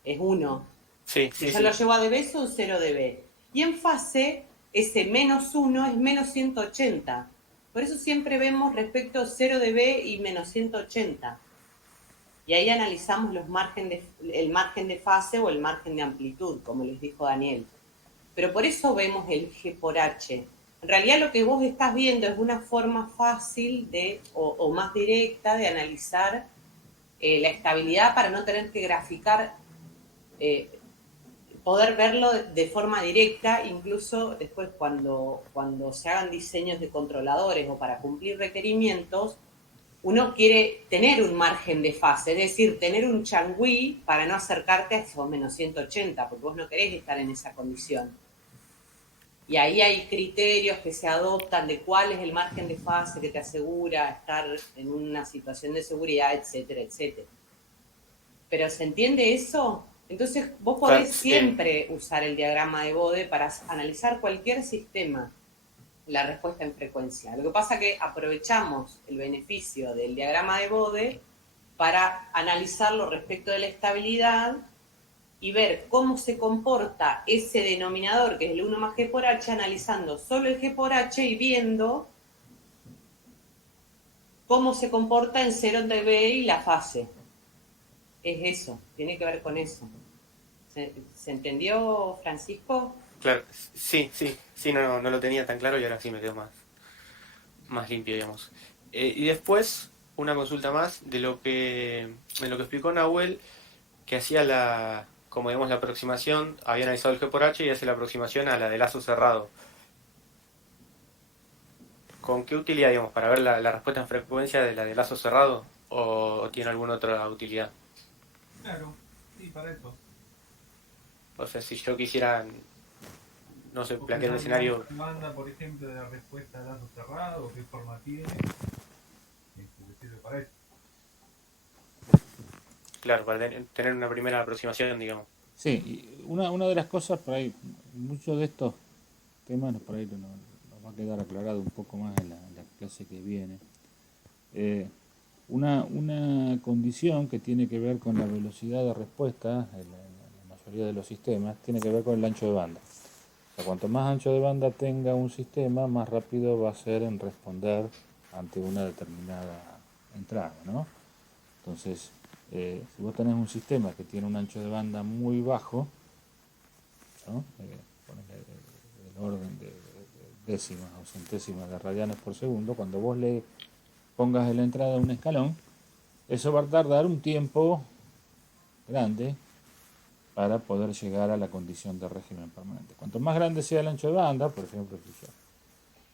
es 1. Sí, Si sí, yo sí. lo llevo a dB son 0 dB. Y en fase, ese -1 es -180. Por eso siempre vemos respecto a 0 dB y -180. Y ahí analizamos el margen de fase o el margen de amplitud, como les dijo Daniel. Pero por eso vemos el G por H. En realidad lo que vos estás viendo es una forma fácil o más directa de analizar la estabilidad para no tener que graficar, poder verlo de forma directa, incluso después cuando se hagan diseños de controladores o para cumplir requerimientos, uno quiere tener un margen de fase, es decir, tener un changüí para no acercarte a esos -180, porque vos no querés estar en esa condición. Y ahí hay criterios que se adoptan de cuál es el margen de fase que te asegura estar en una situación de seguridad, etcétera, etcétera. ¿Pero se entiende eso? Entonces vos podés siempre usar el diagrama de Bode para analizar cualquier sistema, la respuesta en frecuencia. Lo que pasa es que aprovechamos el beneficio del diagrama de Bode para analizarlo respecto de la estabilidad y ver cómo se comporta ese denominador, que es el 1 más G por H, analizando solo el G por H y viendo cómo se comporta en 0 dB y la fase. Es eso, tiene que ver con eso. ¿Se entendió, Francisco? Claro, sí, no lo tenía tan claro y ahora sí me quedo más limpio, digamos. Y después, una consulta más de lo que explicó Nahuel, que hacía como digamos la aproximación, había analizado el G por H y hace la aproximación a la de lazo cerrado. ¿Con qué utilidad, digamos, para ver la respuesta en frecuencia de la de lazo cerrado? ¿O tiene alguna otra utilidad? Claro, sí, para eso. O sea, si yo quisiera, no sé, Porque plantear un escenario... Manda, por ejemplo, de la respuesta de lazo cerrado, qué forma tiene, sirve para eso. Claro, para tener una primera aproximación, digamos. Sí, y una de las cosas, por ahí, muchos de estos temas por ahí nos va a quedar aclarado un poco más en la clase que viene. Una condición que tiene que ver con la velocidad de respuesta en la mayoría de los sistemas tiene que ver con el ancho de banda. O sea, cuanto más ancho de banda tenga un sistema, más rápido va a ser en responder ante una determinada entrada, ¿no? Entonces, si vos tenés un sistema que tiene un ancho de banda muy bajo, ¿no? El orden de décimas o centésimas de radianes por segundo, cuando vos le pongas en la entrada un escalón, eso va a tardar un tiempo grande para poder llegar a la condición de régimen permanente. Cuanto más grande sea el ancho de banda, por ejemplo,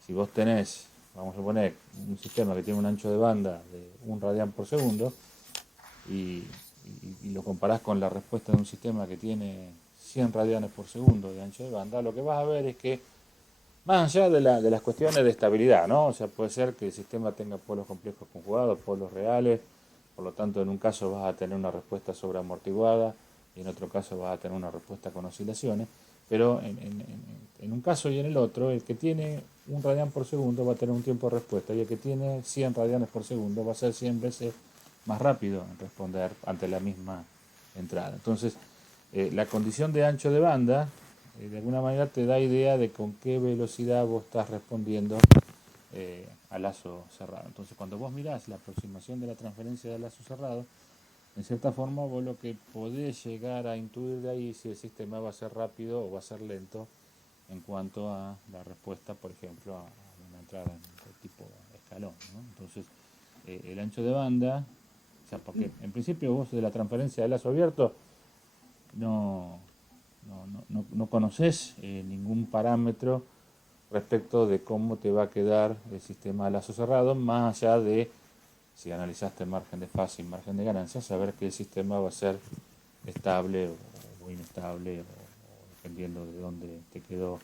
si vos tenés, vamos a poner, un sistema que tiene un ancho de banda de 1 radián por segundo y lo comparás con la respuesta de un sistema que tiene 100 radianes por segundo de ancho de banda, lo que vas a ver es que más allá de las cuestiones de estabilidad, ¿no? O sea, puede ser que el sistema tenga polos complejos conjugados, polos reales, por lo tanto en un caso vas a tener una respuesta sobreamortiguada y en otro caso vas a tener una respuesta con oscilaciones, pero en un caso y en el otro, el que tiene 1 radián por segundo va a tener un tiempo de respuesta y el que tiene 100 radianes por segundo va a ser 100 veces más rápido en responder ante la misma entrada. Entonces, la condición de ancho de banda de alguna manera te da idea de con qué velocidad vos estás respondiendo al lazo cerrado. Entonces, cuando vos mirás la aproximación de la transferencia del lazo cerrado, en cierta forma vos lo que podés llegar a intuir de ahí si el sistema va a ser rápido o va a ser lento en cuanto a la respuesta, por ejemplo, a una entrada de tipo escalón, ¿no? Entonces, el ancho de banda, o sea, porque en principio vos de la transferencia de lazo abierto no conocés ningún parámetro respecto de cómo te va a quedar el sistema de lazo cerrado, más allá de, si analizaste margen de fase y margen de ganancia, saber que el sistema va a ser estable o o inestable, o dependiendo de dónde te quedó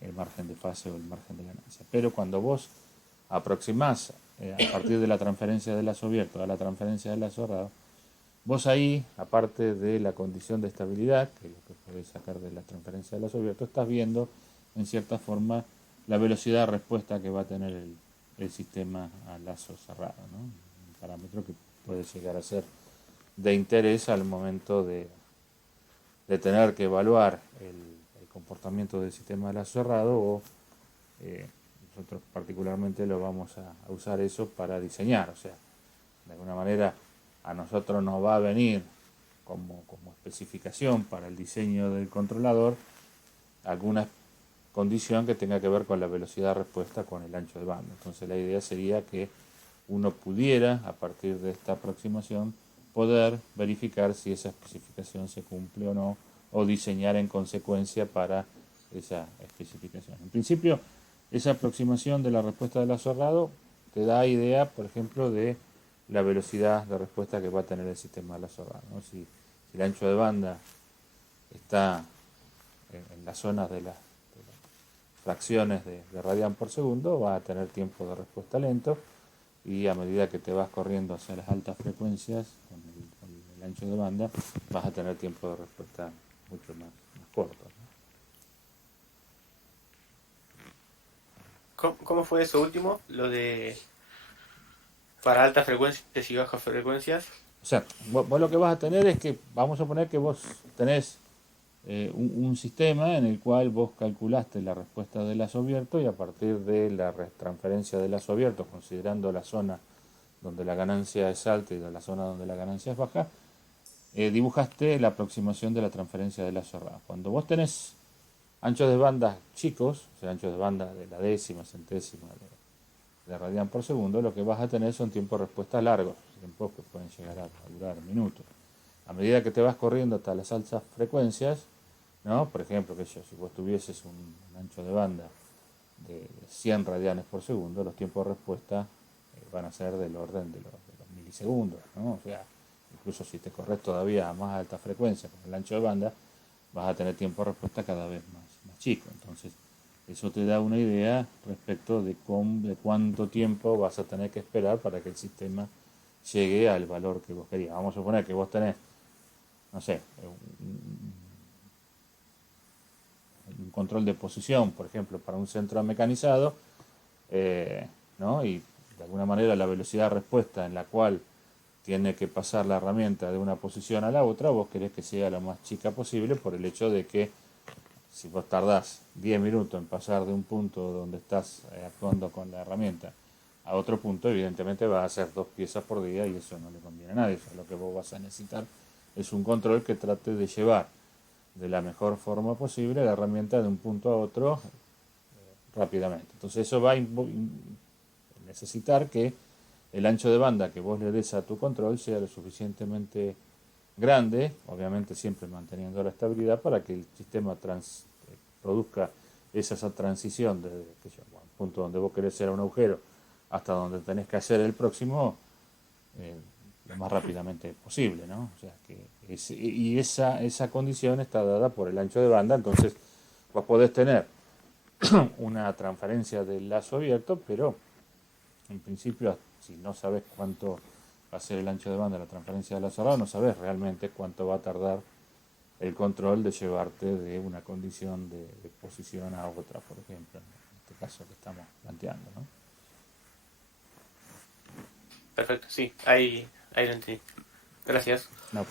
el margen de fase o el margen de ganancia. Pero cuando vos aproximás a partir de la transferencia de lazo abierto a la transferencia de lazo cerrado, vos ahí, aparte de la condición de estabilidad, que es lo que podés sacar de la transferencia de lazo abierto, estás viendo en cierta forma la velocidad de respuesta que va a tener el sistema a lazo cerrado, ¿no? Un parámetro que puede llegar a ser de interés al momento de tener que evaluar el comportamiento del sistema de lazo cerrado, o nosotros particularmente lo vamos a usar eso para diseñar. O sea, de alguna manera a nosotros nos va a venir como especificación para el diseño del controlador alguna condición que tenga que ver con la velocidad de respuesta con el ancho de banda. Entonces la idea sería que uno pudiera, a partir de esta aproximación, poder verificar si esa especificación se cumple o no, o diseñar en consecuencia para esa especificación. En principio, esa aproximación de la respuesta de lazo cerrado te da idea, por ejemplo, de la velocidad de respuesta que va a tener el sistema de lazo cerrado, ¿no? Si el ancho de banda está en las zonas de las fracciones de radian por segundo, va a tener tiempo de respuesta lento, y a medida que te vas corriendo hacia las altas frecuencias con el ancho de banda, vas a tener tiempo de respuesta mucho más corto, ¿no? ¿Cómo fue eso último? Lo de para altas frecuencias y bajas frecuencias. O sea, vos lo que vas a tener es que, vamos a suponer que vos tenés un sistema en el cual vos calculaste la respuesta de lazo abierto, y a partir de la transferencia de lazo abierto, considerando la zona donde la ganancia es alta y de la zona donde la ganancia es baja, dibujaste la aproximación de la transferencia de lazo cerrado. Cuando vos tenés anchos de banda chicos, o sea, anchos de banda de la décima, centésima de radian por segundo, lo que vas a tener son tiempos de respuesta largos, tiempos que pueden llegar a durar minutos. A medida que te vas corriendo hasta las altas frecuencias, ¿no? Por ejemplo, si vos tuvieses un ancho de banda de 100 radianes por segundo, los tiempos de respuesta van a ser del orden de los milisegundos, ¿no? O sea, incluso si te corres todavía a más alta frecuencia con el ancho de banda, vas a tener tiempo de respuesta cada vez más chico. Entonces, eso te da una idea respecto de cuánto tiempo vas a tener que esperar para que el sistema llegue al valor que vos querías. Vamos a suponer que vos tenés, no sé, un control de posición, por ejemplo, para un centro mecanizado, ¿no? Y de alguna manera la velocidad de respuesta en la cual tiene que pasar la herramienta de una posición a la otra, vos querés que sea lo más chica posible, por el hecho de que si vos tardás 10 minutos en pasar de un punto donde estás actuando con la herramienta a otro punto, evidentemente vas a hacer 2 piezas por día, y eso no le conviene a nadie. Eso es lo que vos vas a necesitar, es un control que trate de llevar de la mejor forma posible la herramienta de un punto a otro rápidamente. Entonces eso va a necesitar que el ancho de banda que vos le des a tu control sea lo suficientemente grande, obviamente siempre manteniendo la estabilidad, para que el sistema produzca esa transición de un punto donde vos querés hacer un agujero hasta donde tenés que hacer el próximo lo más rápidamente posible, ¿no? O sea, que esa condición está dada por el ancho de banda. Entonces vos podés tener una transferencia del lazo abierto, pero en principio, si no sabes cuánto va a ser el ancho de banda de la transferencia del lazo cerrado, no sabes realmente cuánto va a tardar el control de llevarte de una condición de posición a otra, por ejemplo, en este caso que estamos planteando, ¿no? Perfecto, sí, ahí lo entendí. Gracias. No.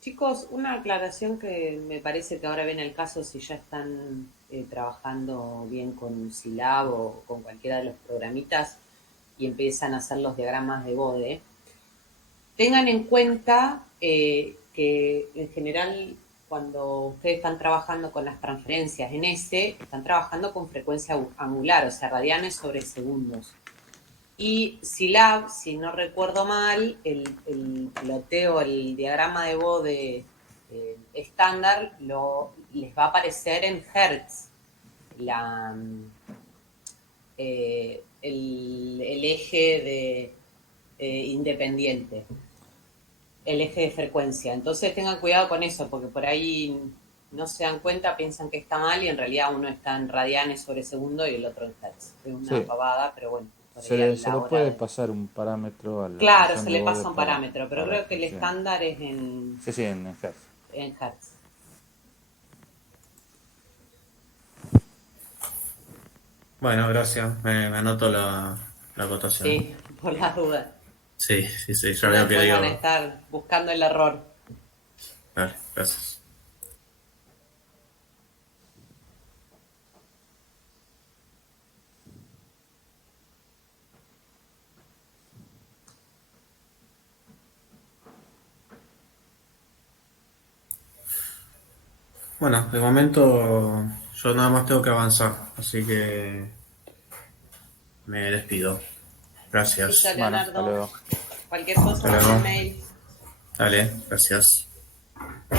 Chicos, una aclaración que me parece que ahora viene el caso si ya están trabajando bien con Silab o con cualquiera de los programitas y empiezan a hacer los diagramas de Bode. Tengan en cuenta que en general cuando ustedes están trabajando con las transferencias en están trabajando con frecuencia angular, o sea, radianes sobre segundos. Y Silab, si no recuerdo mal, el ploteo, el diagrama de Bode estándar les va a aparecer en Hertz. el eje de independiente, el eje de frecuencia. Entonces tengan cuidado con eso, porque por ahí no se dan cuenta, piensan que está mal y en realidad uno está en radianes sobre segundo y el otro en hertz. Es una Sí. pavada, pero bueno. por Se ahí a le, la se le hora puede de- pasar un parámetro a la Claro, función se de le pasa Bode un parámetro, pero para creo que el funcionar. estándar es en Sí, en hertz. hertz. Bueno, gracias. Me anoto la acotación. Sí, por las dudas. Sí, sí, sí. Si Ya no, veo que después digo. van a estar buscando el error. Vale, gracias. Bueno, de momento yo nada más tengo que avanzar, así que me despido. Gracias. Listo, Bueno, hasta Leonardo. luego. Cualquier cosa, Hasta luego. manda un mail. Dale, gracias.